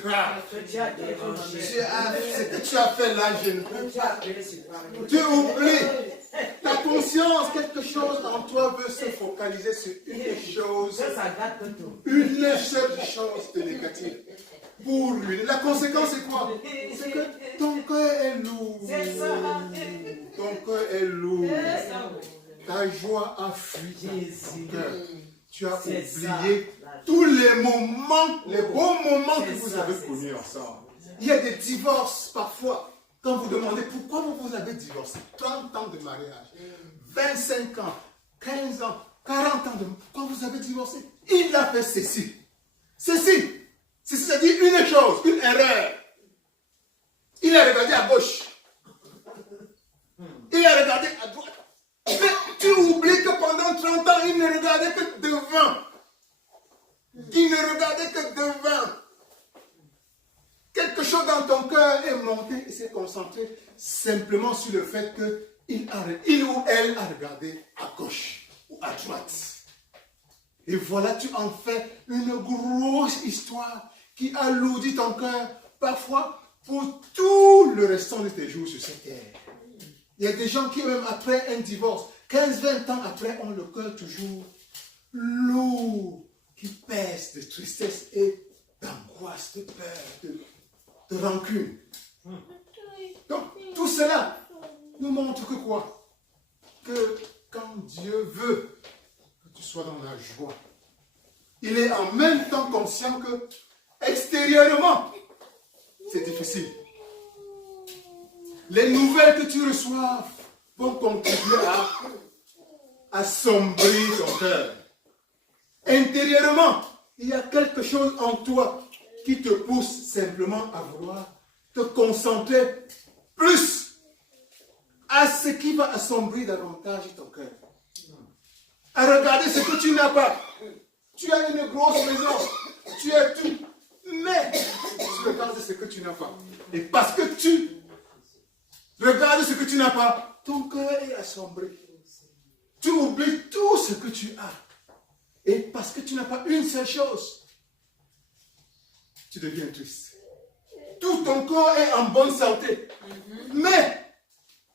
grave. Ce que tu as fait là, je ne peux pas. Tu oublies. Ta conscience, quelque chose en toi veut se focaliser sur une chose, une seule chose de négative. Pour lui. La conséquence c'est quoi? C'est que ton cœur est lourd. Ton cœur est lourd. Ta joie a fui ton cœur. Tu as oublié tous les moments, les bons moments que vous avez connus ensemble. Il y a des divorces parfois. Quand vous demandez pourquoi vous avez divorcé, 30 ans de mariage, 25 ans, 15 ans, 40 ans de... Pourquoi vous avez divorcé? Il a fait ceci. Ceci, c'est-à-dire une chose, une erreur. Il a regardé à gauche. Il a regardé à droite. Mais tu oublies que pendant 30 ans, il ne regardait que devant. Il ne regardait que devant. Quelque chose dans ton cœur est monté et s'est concentré simplement sur le fait qu'il ou elle a regardé à gauche ou à droite. Et voilà, tu en fais une grosse histoire qui alourdit ton cœur, parfois pour tout le restant de tes jours sur cette terre. Il y a des gens qui, même après un divorce, 15-20 ans après, ont le cœur toujours lourd, qui pèse de tristesse et d'angoisse, de peur, de rancune. Donc, tout cela nous montre que quoi? Que quand Dieu veut que tu sois dans la joie, il est en même temps conscient que extérieurement, c'est difficile. Les nouvelles que tu reçois vont contribuer à assombrir ton cœur. Intérieurement, il y a quelque chose en toi qui te pousse simplement à vouloir te concentrer plus à ce qui va assombrir davantage ton cœur. À regarder ce que tu n'as pas. Tu as une grosse maison, tu as tout, mais tu regardes ce que tu n'as pas. Et parce que tu regardes ce que tu n'as pas, ton cœur est assombré. Tu oublies tout ce que tu as. Et parce que tu n'as pas une seule chose, tu deviens triste. Tout ton corps est en bonne santé. Mais,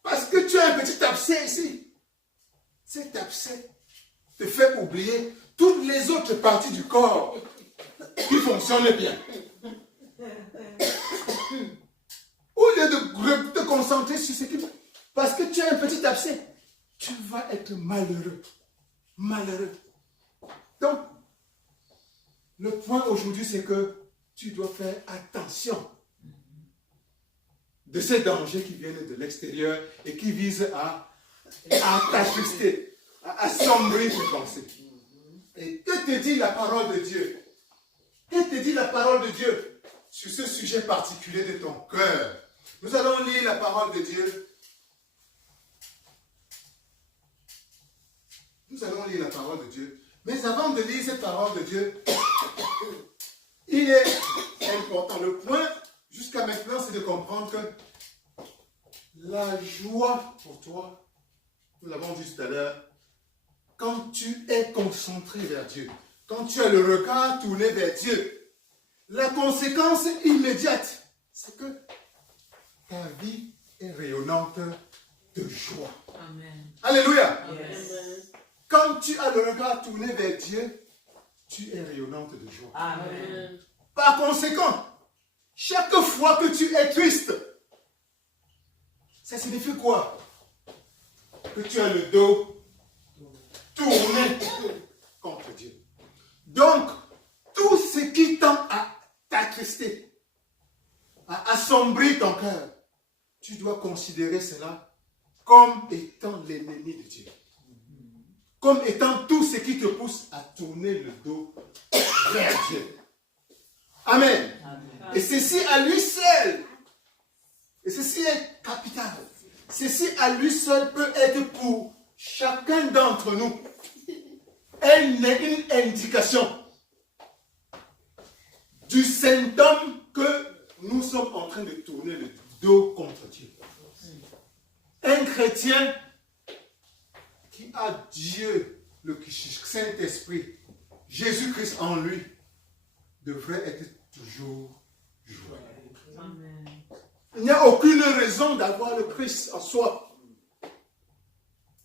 parce que tu as un petit abcès ici, cet abcès te fait oublier toutes les autres parties du corps qui fonctionnent bien. Au lieu de te concentrer sur ce qui... Parce que tu as un petit abcès, tu vas être malheureux. Malheureux. Donc, le point aujourd'hui, c'est que tu dois faire attention de ces dangers qui viennent de l'extérieur et qui visent à t'attrister, à assombrir tes pensées. Et que te dit la parole de Dieu? Que te dit la parole de Dieu sur ce sujet particulier de ton cœur? Nous allons lire la parole de Dieu. Nous allons lire la parole de Dieu. Mais avant de lire cette parole de Dieu, il est important. Le point jusqu'à maintenant, c'est de comprendre que la joie pour toi, nous l'avons dit tout à l'heure, quand tu es concentré vers Dieu, quand tu as le regard tourné vers Dieu, la conséquence immédiate, c'est que ta vie est rayonnante de joie. Amen. Alléluia. Yes. Quand tu as le regard tourné vers Dieu, tu es rayonnante de joie. Amen. Par conséquent, chaque fois que tu es triste, ça signifie quoi? Que tu as le dos tourné contre Dieu. Donc, tout ce qui tend à t'attrister, à assombrir ton cœur, tu dois considérer cela comme étant l'ennemi de Dieu. Comme étant tout ce qui te pousse à tourner le dos vers Dieu. Amen. Amen. Et ceci à lui seul, et ceci est capital, ceci à lui seul peut être pour chacun d'entre nous une indication du symptôme que nous sommes en train de tourner le dos contre Dieu. Un chrétien qui a Dieu, le Saint-Esprit, Jésus-Christ en lui, devrait être toujours joyeux. Amen. Il n'y a aucune raison d'avoir le Christ en soi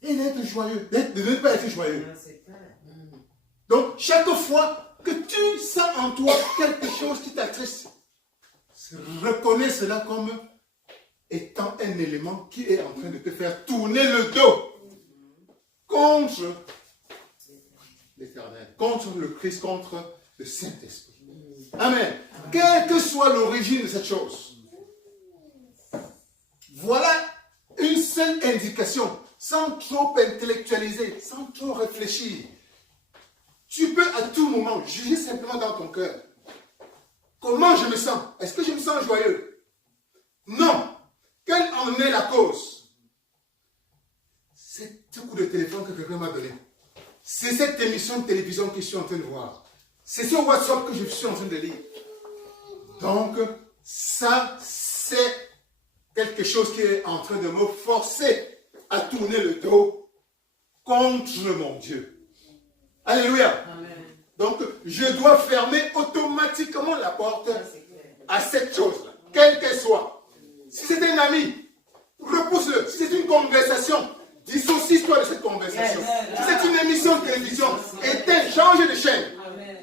et d'être joyeux, de ne pas être joyeux. Donc, chaque fois que tu sens en toi quelque chose qui t'attriste, reconnais cela comme étant un élément qui est en train de te faire tourner le dos contre l'Éternel, contre le Christ, contre le Saint-Esprit. Amen. Quelle que soit l'origine de cette chose, voilà une seule indication, sans trop intellectualiser, sans trop réfléchir. Tu peux à tout moment juger simplement dans ton cœur. Comment je me sens? Est-ce que je me sens joyeux? Non. Quelle en est la cause? C'est ce coup de téléphone que quelqu'un m'a donné. C'est cette émission de télévision que je suis en train de voir. C'est ce WhatsApp que je suis en train de lire. Donc, ça, c'est quelque chose qui est en train de me forcer à tourner le dos contre mon Dieu. Alléluia. Amen. Donc, je dois fermer automatiquement la porte à cette chose-là, quelle qu'elle soit. Si c'est un ami, repousse-le. Si c'est une conversation, dissocie-toi de cette conversation. Si c'est une émission de télévision, éteins, change de chaîne.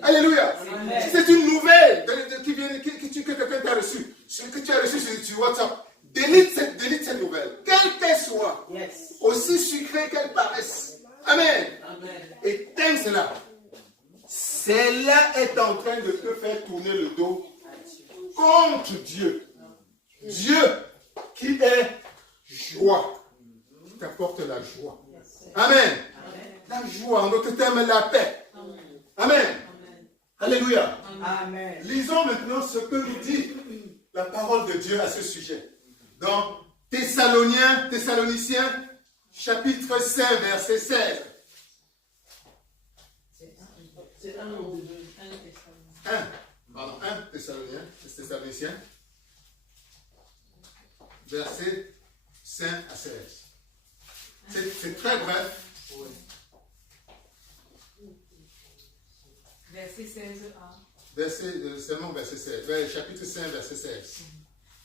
Alléluia. Si c'est une nouvelle que quelqu'un t'a reçue, que tu as reçue sur WhatsApp, délite cette nouvelle, quelle qu'elle soit, aussi sucrée qu'elle paraisse. Amen. Éteins cela. Cela est en train de te faire tourner le dos contre Dieu. Dieu qui est joie, qui t'apporte la joie. Amen. La joie, en d'autres termes, la paix. Amen. Alléluia. Amen. Lisons maintenant ce que nous dit la parole de Dieu à ce sujet. Dans Thessaloniciens, chapitre 5, verset 16. C'est un ou deux. 1 Thessaloniciens, verset 5 à 16. C'est très bref. Oui. Verset 16a. Seulement verset 16. Chapitre 5, verset 16.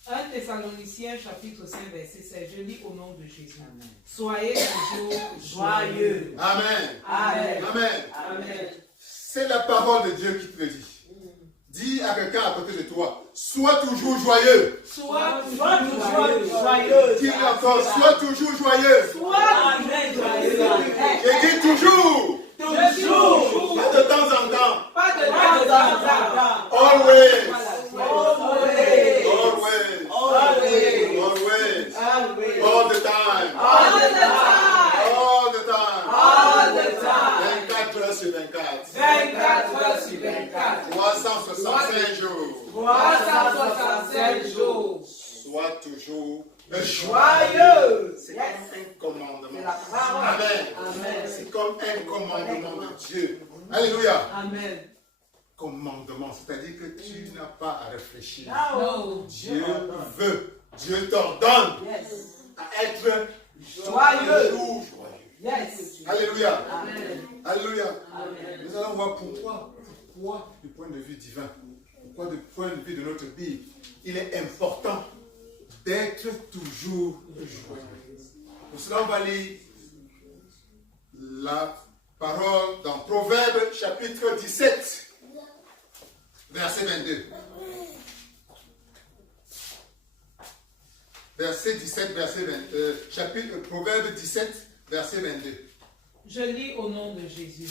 1 Thessaloniciens, chapitre 5, verset 16. Je lis au nom de Jésus. Amen. Soyez toujours joyeux. Amen. Amen. Amen. Amen. C'est la parole de Dieu qui te le dit. Dis à quelqu'un à côté de toi, sois toujours joyeux. Sois toujours joyeux. Dis encore, sois toujours joyeux. Sois joyeux. Et dis toujours. Toujours. Pas de temps en temps. Pas de temps en temps. Always. Always. Always. Always. Always. Always. All the time. All the time. All the time. All the time. 24 heures sur 24. 24 heures sur 24. 365 jours. 365 jours. Sois toujours joyeux. C'est comme un commandement. C'est la parole. Amen. Amen. C'est comme un commandement de Dieu. Alléluia. Amen. Commandement, c'est-à-dire que tu n'as pas à réfléchir. No. Dieu veut, Dieu t'ordonne Yes. à être Joyeux. joyeux. Yes. Alléluia. Amen. Alléluia. Amen. Nous allons voir pourquoi du point de vue divin, pourquoi du point de vue de notre Bible, il est important d'être toujours joyeux. Pour cela, on va lire la parole dans Proverbes chapitre 17, verset 22. Verset 17, verset 22. Chapitre Proverbes 17, verset 22. Je lis au nom de Jésus.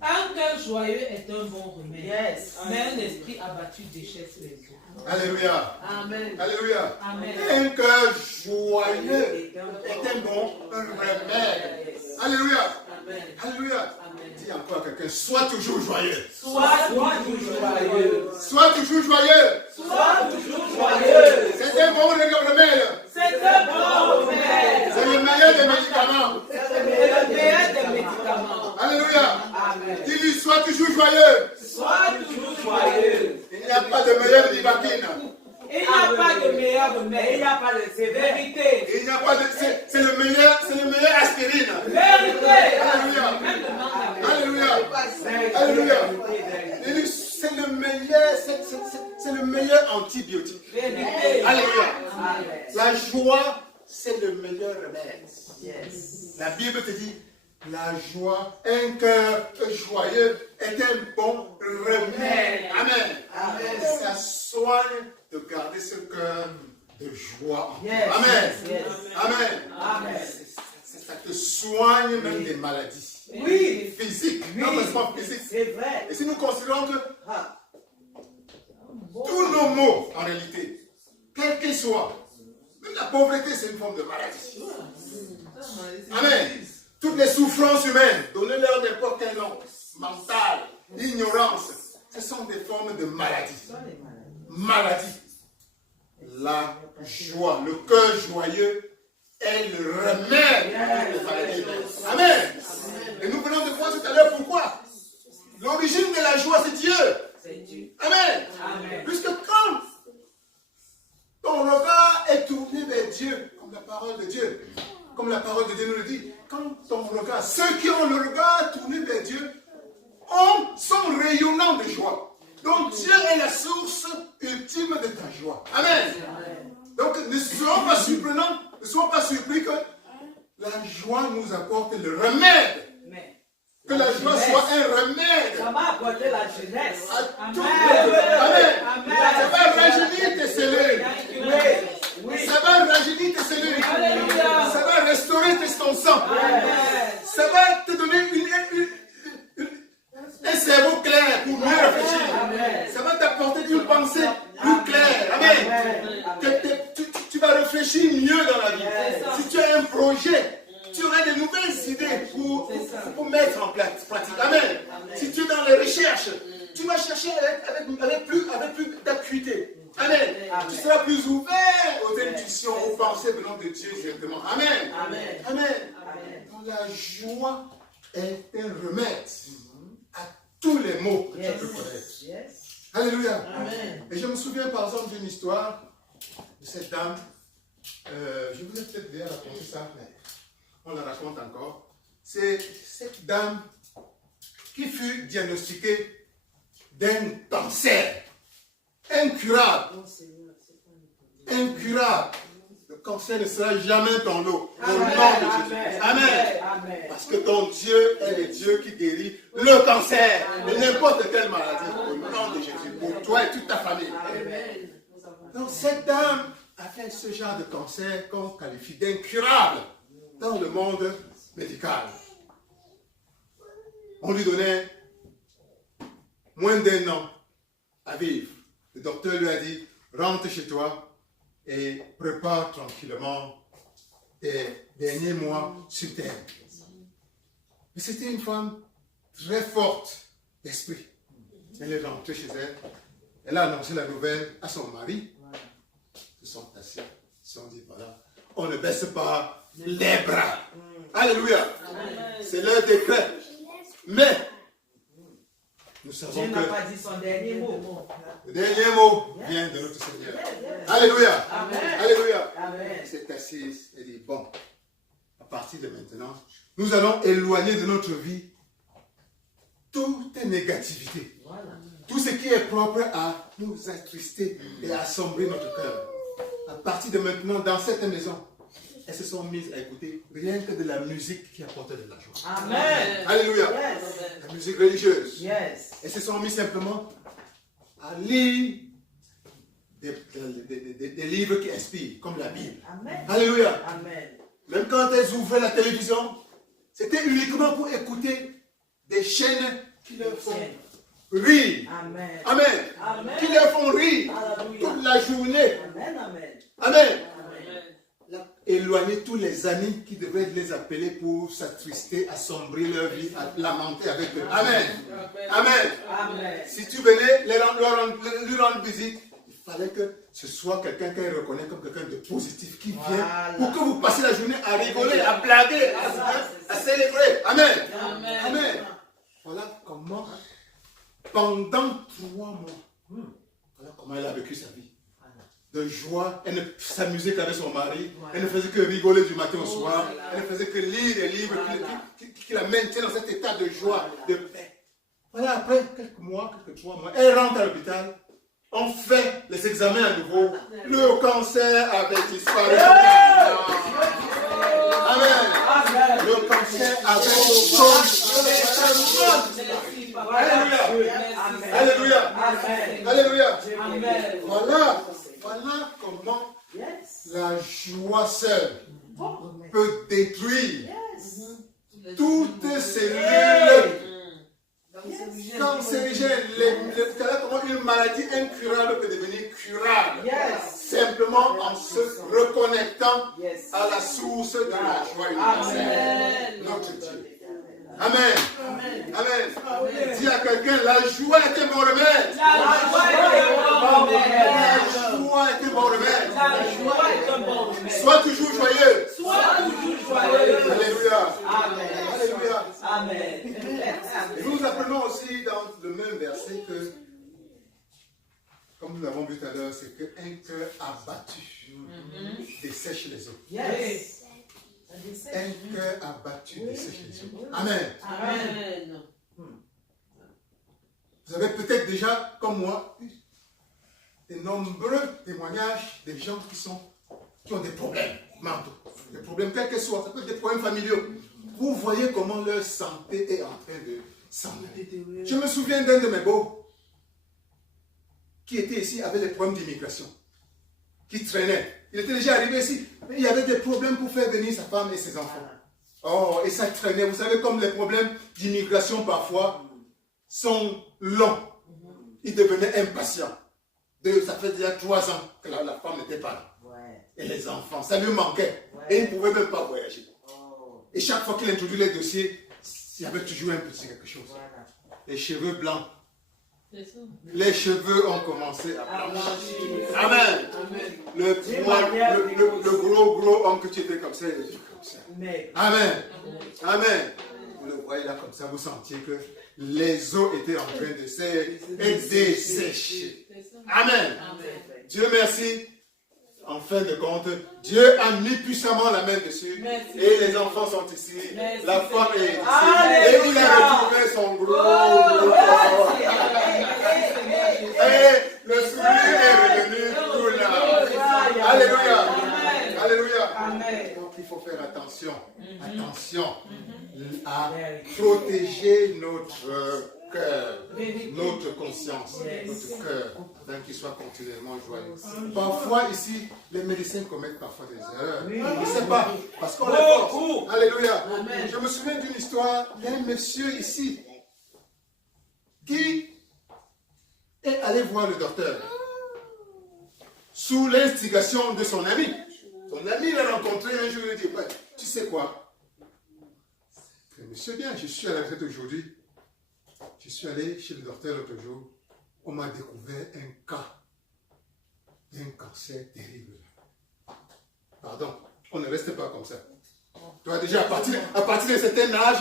Un cœur joyeux est un bon remède. Yes. Mais un esprit abattu déchaisse les os. Alléluia. Amen. Alléluia. Amen. Un cœur joyeux est un bon remède. Alléluia. Amen. Alléluia. Amen. Dis encore à quelqu'un, sois toujours joyeux. Sois toujours joyeux. Sois toujours joyeux. Sois toujours joyeux. C'est un bon remède. C'est un bon remède. C'est le meilleur des médicaments. C'est le meilleur des médicaments. Alléluia. Amen. Dis-lui, sois toujours joyeux. Sois toujours joyeux. Il n'y a pas de meilleur Livaquine. Il n'y a pas de meilleur remède. Il n'y a pas de sévère. Vérité. Il n'y a pas de. C'est le meilleur aspirine. Vérité. Alléluia. Même le manque à Alléluia. Alléluia. Il dit, c'est le meilleur antibiotique. Vérité. Alléluia. Amen. La joie, c'est le meilleur remède. Yes. La Bible te dit, la joie, un cœur joyeux est un bon remède. Amen. Amen. Ça soigne de garder ce cœur de joie. Yes. Amen. Yes. Amen. Amen. Ça te soigne même des maladies. Oui. Physiques. Oui. Non, mais c'est pas physique. C'est vrai. Et si nous considérons que Ah. tous nos maux, en réalité, quels qu'ils soient, même la pauvreté, c'est une forme de maladie. Amen. Toutes les souffrances humaines, donnez-leur n'importe quel nom, mental, ignorance, ce sont des formes de maladie. Maladie. La joie, le cœur joyeux est le remède des maladies. Amen. Et nous venons de voir tout à l'heure pourquoi. L'origine de la joie, c'est Dieu. C'est Dieu. Amen. Amen. Puisque quand ton regard est tourné vers Dieu, comme la parole de Dieu, comme la parole de Dieu nous le dit, quand ton regard, ceux qui ont le regard tourné vers Dieu, sont rayonnants de joie. Donc Dieu est la source ultime de ta joie. Amen. Donc ne soyons pas surprenants, ne soyons pas surpris que la joie nous apporte le remède. Mais Que la joie soit un remède ça m'a apporté la jeunesse. à Amen. tout. Amen. Amen. Ça va rajeunir tes cellules. Oui. Ça va rajeunir tes cellules. Alléluia. Ça va restaurer ton sang. Amen. Ça va te donner un cerveau clair pour mieux réfléchir. Amen. Ça va t'apporter une pensée plus claire. Amen. Que tu vas réfléchir mieux dans la vie. Si tu as un projet, tu auras de nouvelles idées pour mettre en pratique. Amen. Si tu es dans les recherches, tu vas chercher avec plus d'acuité. Amen. Tu seras plus ouvert aux intuitions, aux pensées venant de Dieu directement. Amen. Amen. Amen. Donc la joie est un remède à tous les maux que tu peux connaître. Yes. Alléluia. Amen. Et je me souviens par exemple d'une histoire de cette dame. Je vous ai peut-être déjà raconté ça, mais on la raconte encore. C'est cette dame qui fut diagnostiquée d'un cancer incurable. Incurable. Le cancer ne sera jamais ton lot. Au nom de Jésus. Amen. Amen. Parce que ton Dieu est le Dieu qui guérit le cancer de n'importe quelle maladie. Au nom de Jésus. Pour toi et toute ta famille. Donc cette dame a fait ce genre de cancer qu'on qualifie d'incurable dans le monde médical. On lui donnait moins d'1 an à vivre. Le docteur lui a dit, rentre chez toi et prépare tranquillement tes derniers mois sur terre. Mais c'était une femme très forte d'esprit. Elle est rentrée chez elle. Elle a annoncé la nouvelle à son mari. Ils se sont assis. Ils se sont dit, voilà, on ne baisse pas les bras. Alléluia. C'est leur décret. Mais, nous savons Dieu que n'a pas dit son dernier mot. le dernier mot vient de notre Seigneur. Alléluia. Alléluia. C'est assise et dit, bon, à partir de maintenant, nous allons éloigner de notre vie toute négativité. Tout ce qui est propre à nous attrister et à assombrir notre cœur. À partir de maintenant, dans cette maison, elles se sont mises à écouter rien que de la musique qui apportait de la joie. Amen. Alléluia. Yes. La musique religieuse. Yes. Elles se sont mises simplement à lire des livres qui inspirent, comme la Bible. Amen. Alléluia. Amen. Même quand elles ouvraient la télévision, c'était uniquement pour écouter des chaînes qui leur font rire. Amen. Amen. Amen. Qui leur font rire Alléluia. toute la journée. Amen. Amen. Amen. Amen. Éloigner tous les amis qui devraient les appeler pour s'attrister, assombrir leur vie, à lamenter avec eux. Amen. Amen. Amen. Si tu venais lui rendre visite, il fallait que ce soit quelqu'un qu'elle reconnaît comme quelqu'un de positif qui vient Voilà. pour que vous passiez la journée à rigoler, à blaguer, à célébrer. Amen. Amen. Amen. Voilà comment, pendant 3 mois, voilà comment elle a vécu sa vie. De joie, elle ne s'amusait qu'avec son mari, elle ne faisait que rigoler du matin au soir, elle ne faisait que lire des livres qui la maintiennent dans cet état de joie, de paix. Voilà, après quelques mois, quelques 3 mois, elle rentre à l'hôpital, on fait les examens à nouveau, le cancer avait disparu. Amen. Le cancer avait disparu. Alléluia. Alléluia. Amen. Voilà comment la joie seule peut détruire toutes ces cellules cancérigènes. Comment une maladie incurable peut devenir curable. Simplement en se reconnectant à la source de la joie universelle. Notre Dieu. Amen. Amen. Dis à quelqu'un, la joie était mon remède. La joie était mon remède. Sois toujours joyeux. Alléluia. Alléluia. Amen. Nous apprenons aussi dans le même verset que, comme nous l'avons vu tout à l'heure, c'est qu'un cœur abattu dessèche les eaux. Yes. Un cœur abattu dessèche les eaux. Amen. Amen. Vous avez peut-être déjà, comme moi, eu de nombreux témoignages des gens qui ont des problèmes mentaux. Des problèmes quels qu'ils soient, ça peut être des problèmes familiaux. Vous voyez comment leur santé est en train de s'en aller. Je me souviens d'un de mes beaux qui était ici avec des problèmes d'immigration, qui traînait. Il était déjà arrivé ici, mais il y avait des problèmes pour faire venir sa femme et ses enfants. Oh, et ça traînait. Vous savez, comme les problèmes d'immigration parfois sont longs, il devenait impatient. Ça fait déjà 3 ans que la femme n'était pas là. Et les enfants, ça lui manquait. Et il ne pouvait même pas voyager. Et chaque fois qu'il introduit les dossiers, il y avait toujours un petit quelque chose. Les cheveux blancs. Les cheveux ont commencé à blanchir. Amen. Le gros homme que tu étais comme ça, il est comme ça. Amen. Amen. Vous le voyez là comme ça, vous sentiez que les eaux étaient en train de dessécher. Amen. Dieu merci. En fin de compte, Dieu a mis puissamment la main dessus. Et les enfants sont ici. La femme est ici. Et il a retrouvé son gros. Et le sourire est revenu tout là. Alléluia. Alléluia. Donc il faut faire attention. Attention à protéger notre cœur, notre conscience, notre cœur, afin qu'il soit continuellement joyeux. Parfois ici, les médecins commettent parfois des erreurs. On ne sait pas, parce qu'on les force. Alléluia. Je me souviens d'une histoire d'un monsieur ici qui est allé voir le docteur sous l'instigation de son ami. Son ami l'a rencontré un jour et lui dit, tu sais quoi? Monsieur, bien, je suis à la retraite aujourd'hui. Je suis allé chez le docteur l'autre jour. On m'a découvert un cas d'un cancer terrible. Pardon, On ne reste pas comme ça. Tu vois, déjà, à partir d'un certain âge,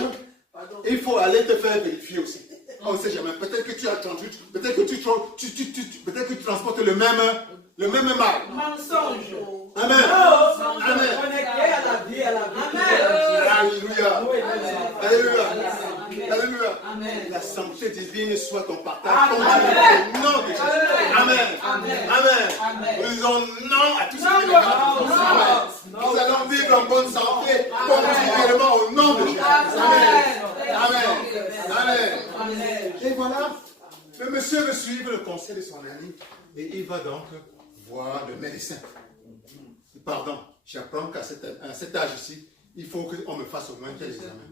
il faut aller te faire vérifier aussi. On ne sait jamais. Peut-être que tu as attendu, peut-être que peut-être que tu transportes le même mal. Mensonge. Amen. Amen. Connecté à la vie, à la vie. Alléluia. Alléluia. Alléluia. Amen. La santé divine soit ton partage. Au nom de Jésus. Amen. Amen. Nous disons non à tout ce qui est Amen. Nous allons vivre en bonne santé continuellement au nom de Jésus. Amen. Amen. Amen. Et voilà, le monsieur veut suivre le conseil de son ami et il va donc voir le médecin. Pardon, j'apprends qu'à cet âge-ci, il faut qu'on me fasse au moins tel examen.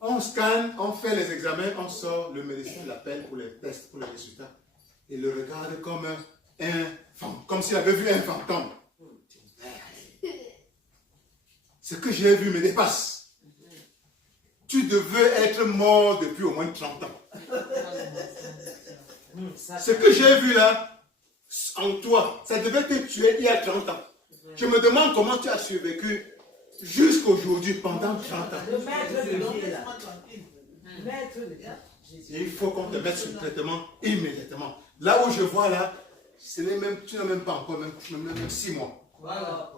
On scanne, on fait les examens, on sort, le médecin l'appelle pour les tests, pour les résultats. Il le regarde comme s'il avait vu un fantôme. Ce que j'ai vu me dépasse. Tu devais être mort depuis au moins 30 ans. Ce que j'ai vu là, en toi, ça devait te tuer il y a 30 ans. Je me demande comment tu as survécu jusqu'aujourd'hui pendant 30 ans. Il faut qu'on te mette sur le traitement immédiatement. Là où je vois là, tu n'as même pas encore même 6 mois. Voilà.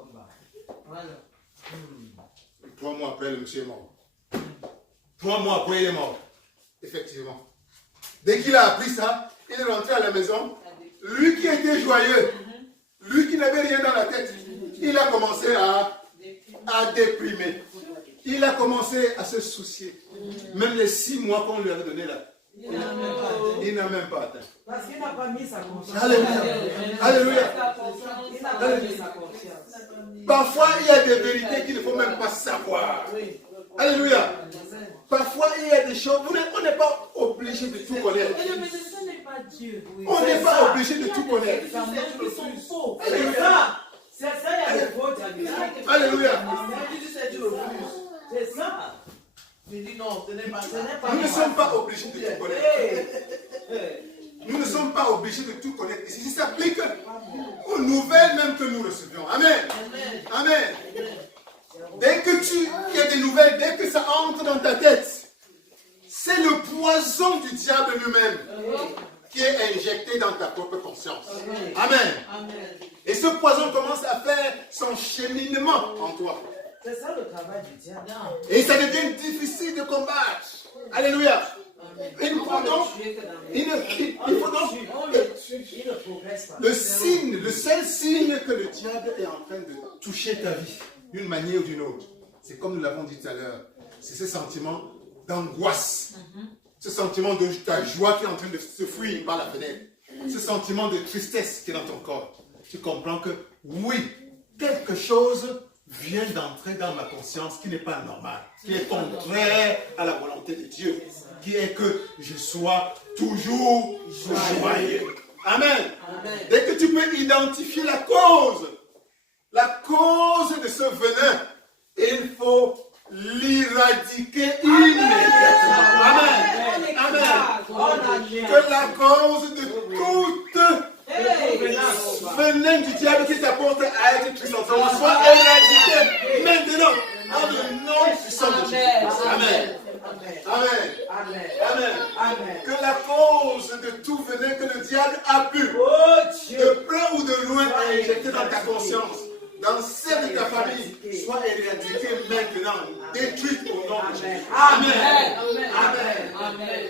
3 mois après, le monsieur est mort. 3 mois après, il est mort. Effectivement. Dès qu'il a appris ça, il est rentré à la maison. Lui qui était joyeux, lui qui n'avait rien dans la tête, il a commencé à déprimer. Il a commencé à se soucier. Même les 6 mois qu'on lui avait donné là, il n'a même pas atteint. Parce qu'il n'a pas mis sa conscience. Alléluia. Alléluia. Il n'a pas mis sa conscience. Parfois, il y a des vérités qu'il ne faut même pas savoir. Alléluia. Parfois, il y a des choses, on n'est pas obligé de tout connaître. Et le médecin n'est pas Dieu. On n'est pas obligé de tout connaître. Ils sont faux. Alléluia. C'est ça, il y a des fautes. Alléluia. C'est ça. Je dis non, ce n'est pas ça. Nous ne sommes pas obligés de tout connaître. Nous ne sommes pas obligés de tout connaître. Ici, ça s'applique aux nouvelles même que nous recevions. Amen. Amen. Dès que il y a des nouvelles, dès que ça entre dans ta tête, c'est le poison du diable lui-même qui est injecté dans ta propre conscience. Amen. Et ce poison commence à faire son cheminement en toi. C'est ça le travail du diable. Et ça devient difficile de combattre. Alléluia. Il faut donc le seul signe que le diable est en train de toucher ta vie d'une manière ou d'une autre, c'est comme nous l'avons dit tout à l'heure, c'est ce sentiment d'angoisse, ce sentiment de ta joie qui est en train de se fuir par la fenêtre, ce sentiment de tristesse qui est dans ton corps. Tu comprends que oui, quelque chose vient d'entrer dans ma conscience qui n'est pas normal, qui est contraire à la volonté de Dieu, qui est que je sois toujours joyeux. Amen. Dès que tu peux identifier la cause de ce venin, il faut l'éradiquer immédiatement. Amen. Amen. Que la cause de toute venin du diable qui t'apporte à être triste soit éradiqué maintenant dans le nom puissant de Jésus. Amen. Amen. Amen. Que la cause de tout venin que le diable a pu, de près ou de loin, injecter dans ta conscience, dans celle de ta famille, soit éradiquée maintenant, détruite au nom de Jésus. Amen.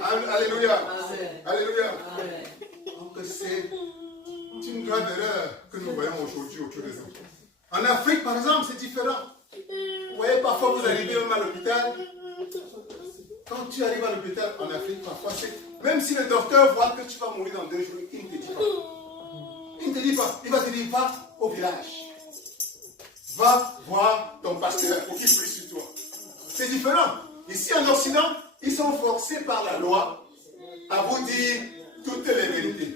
Amen. Alléluia. Alléluia. Donc c'est une grave erreur que nous voyons aujourd'hui autour de nous. En Afrique, par exemple, c'est différent. Vous voyez, parfois vous arrivez même à l'hôpital. Quand tu arrives à l'hôpital en Afrique, parfois, même si le docteur voit que tu vas mourir dans 2 jours, il ne te dit pas. Il ne te dit pas. Il va te dire, va au village. Va voir ton pasteur pour qu'il prie sur toi. C'est différent. Ici en Occident, ils sont forcés par la loi à vous dire toutes les vérités.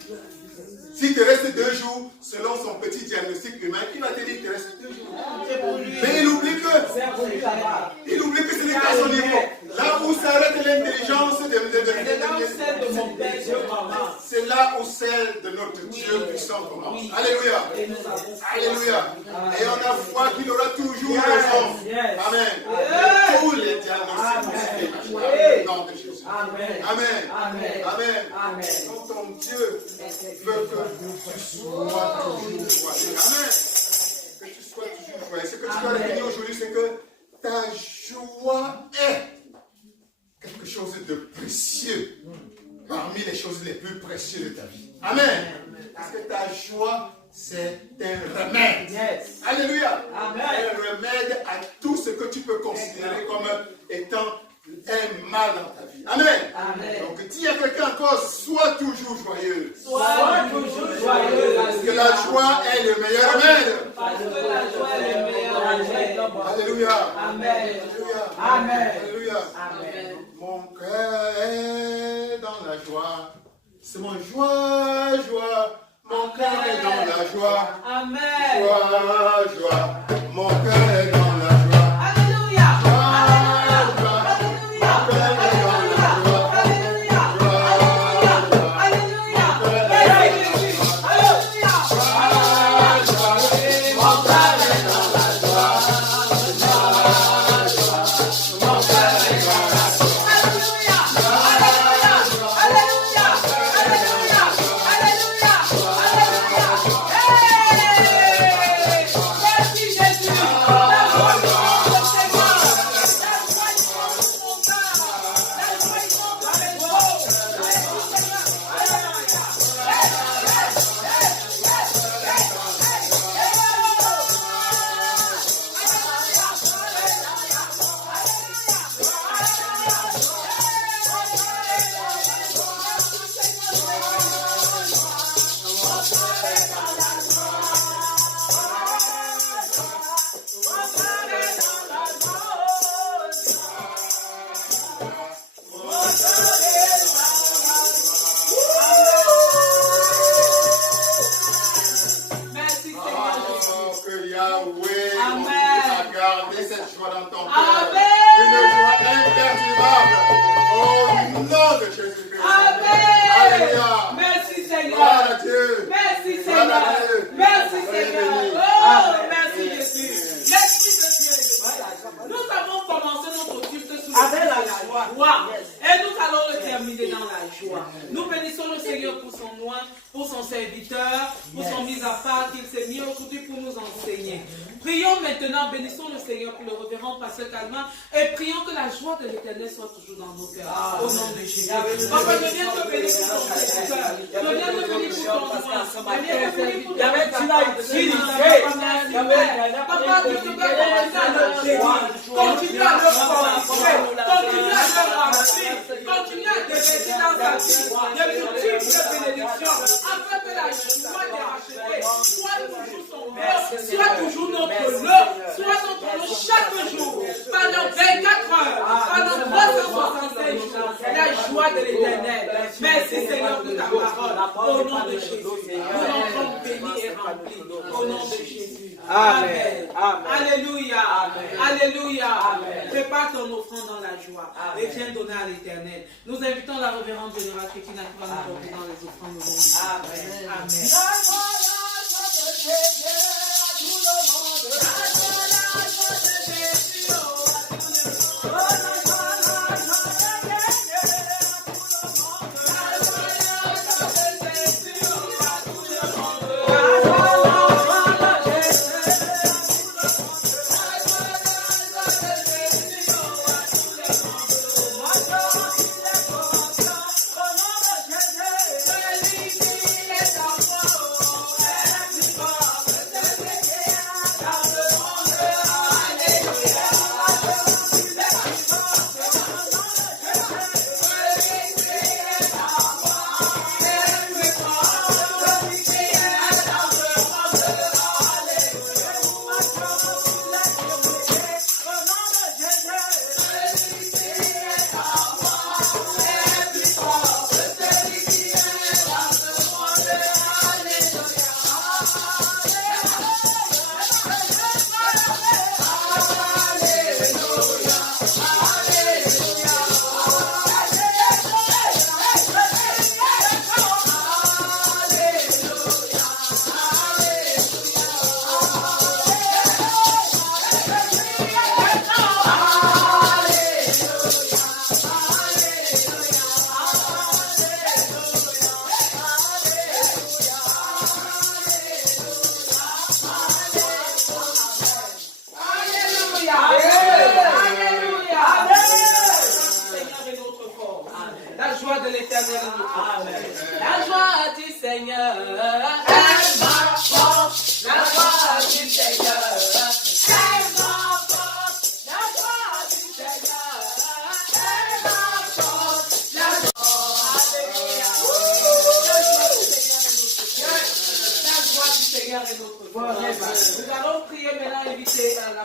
S'il te reste 2 jours, selon son petit diagnostic humain, il va te dire qu'il te reste 2 jours. Mais il oublie que ce n'est qu'à son niveau. Là où s'arrête l'intelligence c'est là là où celle de notre Dieu puissant commence. Alléluia. Alléluia. Et on a foi qu'il aura toujours raison. Amen. Tous les diagnostics possibles. Au nom de Jésus. Amen. Amen. Amen. Donc ton Dieu veut que tu sois toujours joyeux. Amen. Que tu sois toujours joyeux. Ce que tu dois retenir aujourd'hui, c'est que ta joie est quelque chose de précieux. Parmi les choses les plus précieuses de ta vie. Amen. Parce que ta joie, c'est un remède. Alléluia. Amen. Un remède à tout ce que tu peux considérer comme étant un mal dans ta vie. Amen. Amen. Donc dis à quelqu'un encore, sois toujours joyeux. Sois toujours joyeux. Parce que la joie est le meilleur remède. Parce que la joie est le meilleur remède. Alléluia. Amen. Amen. Alléluia. Amen. Mon cœur est dans la joie. C'est mon joie. Mon cœur est dans la joie. Amen. Joie. Mon cœur est dans la joie. Alléluia. Et prions que la joie de l'Éternel soit toujours dans nos cœurs. Au nom de Jésus. Papa, je viens te bénir pour ton serviteur. Je viens te bénir pour ton roi. Je viens te bénir pour ton papa, tu te peux commencer à leur bénir. Continue à leur fortifier. Continue à leur remplir. Continue à déverser dans sa vie de multiples bénédictions. Afin que la joie des rachetés soit toujours son lot, soit toujours notre lot, soit notre lot chaque jour. Pendant 24 heures, pendant 365 jours, la joie de l'Éternel. Merci Seigneur de ta parole. Au nom de Jésus. Nous l'enfants bénis et remplis. Au nom de Jésus. Amen. Alléluia. Alléluia. Prépare ton offrande dans la joie et viens donner à l'Éternel. Nous invitons la révérende générale Kékina qui va nous porter dans les offrandes au nom de Jésus. Amen.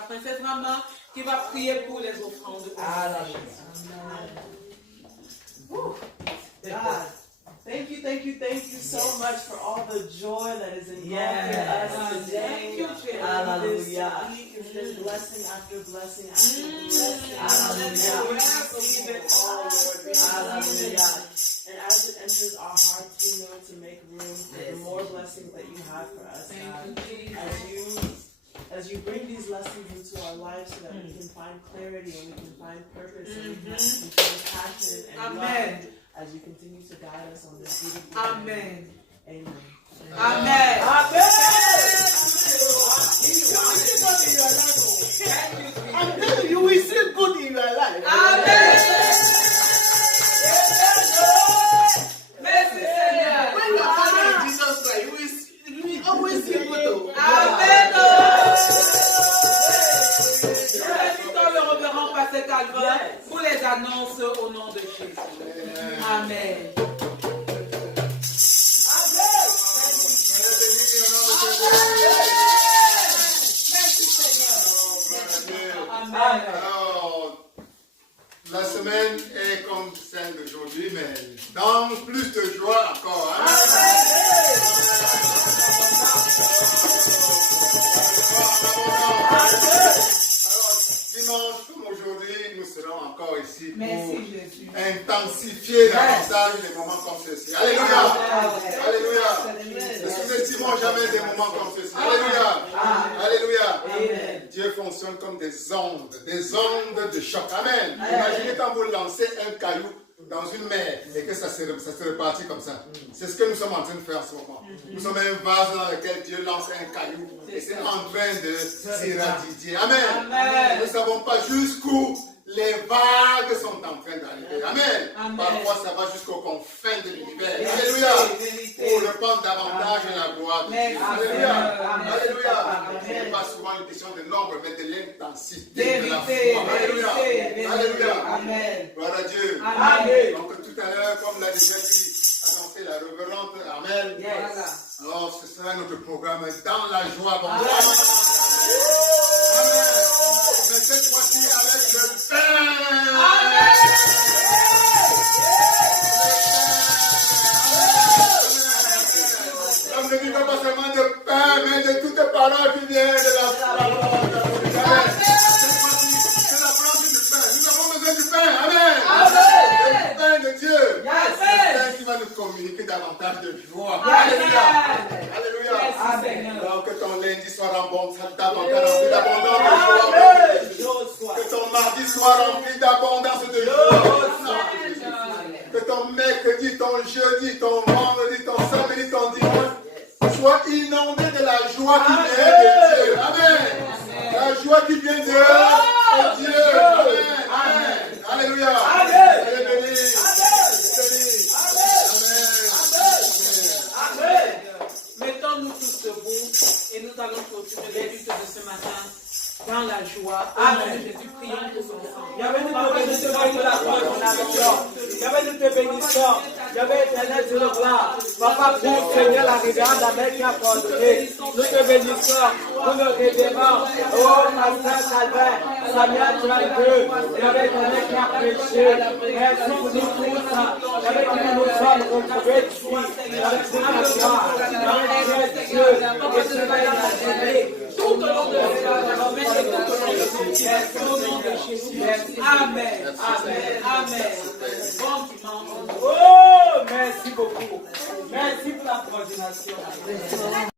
princesse maman qui va prier pour les offrandes. God, thank you so much for all the joy that is involved in us today. Thank you, Jesus. Hallelujah. It's been blessing after blessing after blessing. Hallelujah. We receive it all, Lord. Hallelujah. And as it enters our hearts, we know to make room for the more blessings that you have for us, God. As you bring these lessons into our lives so that we can find clarity and we can find purpose and we can find passion and love as you continue to guide us on this beautiful journey. Amen. Amen. Amen. I'm telling you, we see good in your life. Amen. Merci Seigneur. When you are following Jesus Christ, you will always see good. Amen. Je invite le révérend pasteur Calvin pour les annonces au nom de Jésus. Amen. Alors, la semaine est comme celle d'aujourd'hui, mais dans plus de joie encore. Hein? Alors, dimanche comme aujourd'hui, nous serons encore ici pour intensifier davantage les moments comme ceci. Alléluia! Alléluia! Ne sous-estimons jamais des moments comme ceci. Alléluia! Alléluia! Dieu fonctionne comme des ondes de choc. Amen. Imaginez quand vous lancez un caillou dans une mer et que ça se repartit comme ça. C'est ce que nous sommes en train de faire en ce moment. Nous sommes un vase dans lequel Dieu lance un caillou et c'est en train de s'irradier. Amen. Nous ne savons pas jusqu'où les vagues sont en train d'arriver. Amen. Parfois ça va jusqu'aux confins de l'univers. Alléluia. Pour répandre davantage la gloire de Dieu. Alléluia. Alléluia. Ce n'est pas souvent une question de nombre, mais de l'intensité de la foi. Alléluia. Alléluia. Amen. Gloire à Dieu. Amen. Donc tout à l'heure, comme l'a déjà dit, annoncé la révérende. Amen. Alors ce sera notre programme dans la joie. Amen. Mais cette fois-ci avec le pain. Comme je dis pas seulement de pain, mais de toutes les paroles qui viennent de la parole de Dieu. Cette fois-ci, c'est la parole du pain. Nous avons besoin du pain. Amen. Le pain de Dieu. C'est le pain qui va nous communiquer davantage de joie. Alléluia. Alléluia. Alors que ton lundi soit davantage rempli d'abondance de joie. Que ton mardi soit rempli d'abondance de joie. Que ton mercredi, ton jeudi, ton vendredi, ton samedi, ton dimanche soit inondé de la joie qui vient de Dieu. Amen. La joie qui vient de Dieu. Amen. Amen. Alléluia. Allez béni. Amen. Mettons-nous tous debout et nous allons continuer l'étude de ce matin dans la joie. Amen. Jésus, prions tous ensemble. Il y avait une bénédiction de la gloire qu'on a besoin. Il y avait une bénédiction. Il y avait éternel Dieu de gloire. Papa, pour Seigneur, la révérende Amen qui a coordonné. Nous te bénissons. Nous le révérons. Oh, Pasteur Calvin, Samuel 32. Il y avait éternel qui a prêché. Merci pour nous tous. Il y avait que nous sommes retrouvés ici. Avec toute la joie. Avec Dieu. Et cela est la Tout au long de Jésus. Amen. Amen. Amen. Bon dimanche. Oh, merci beaucoup. Merci pour la coordination.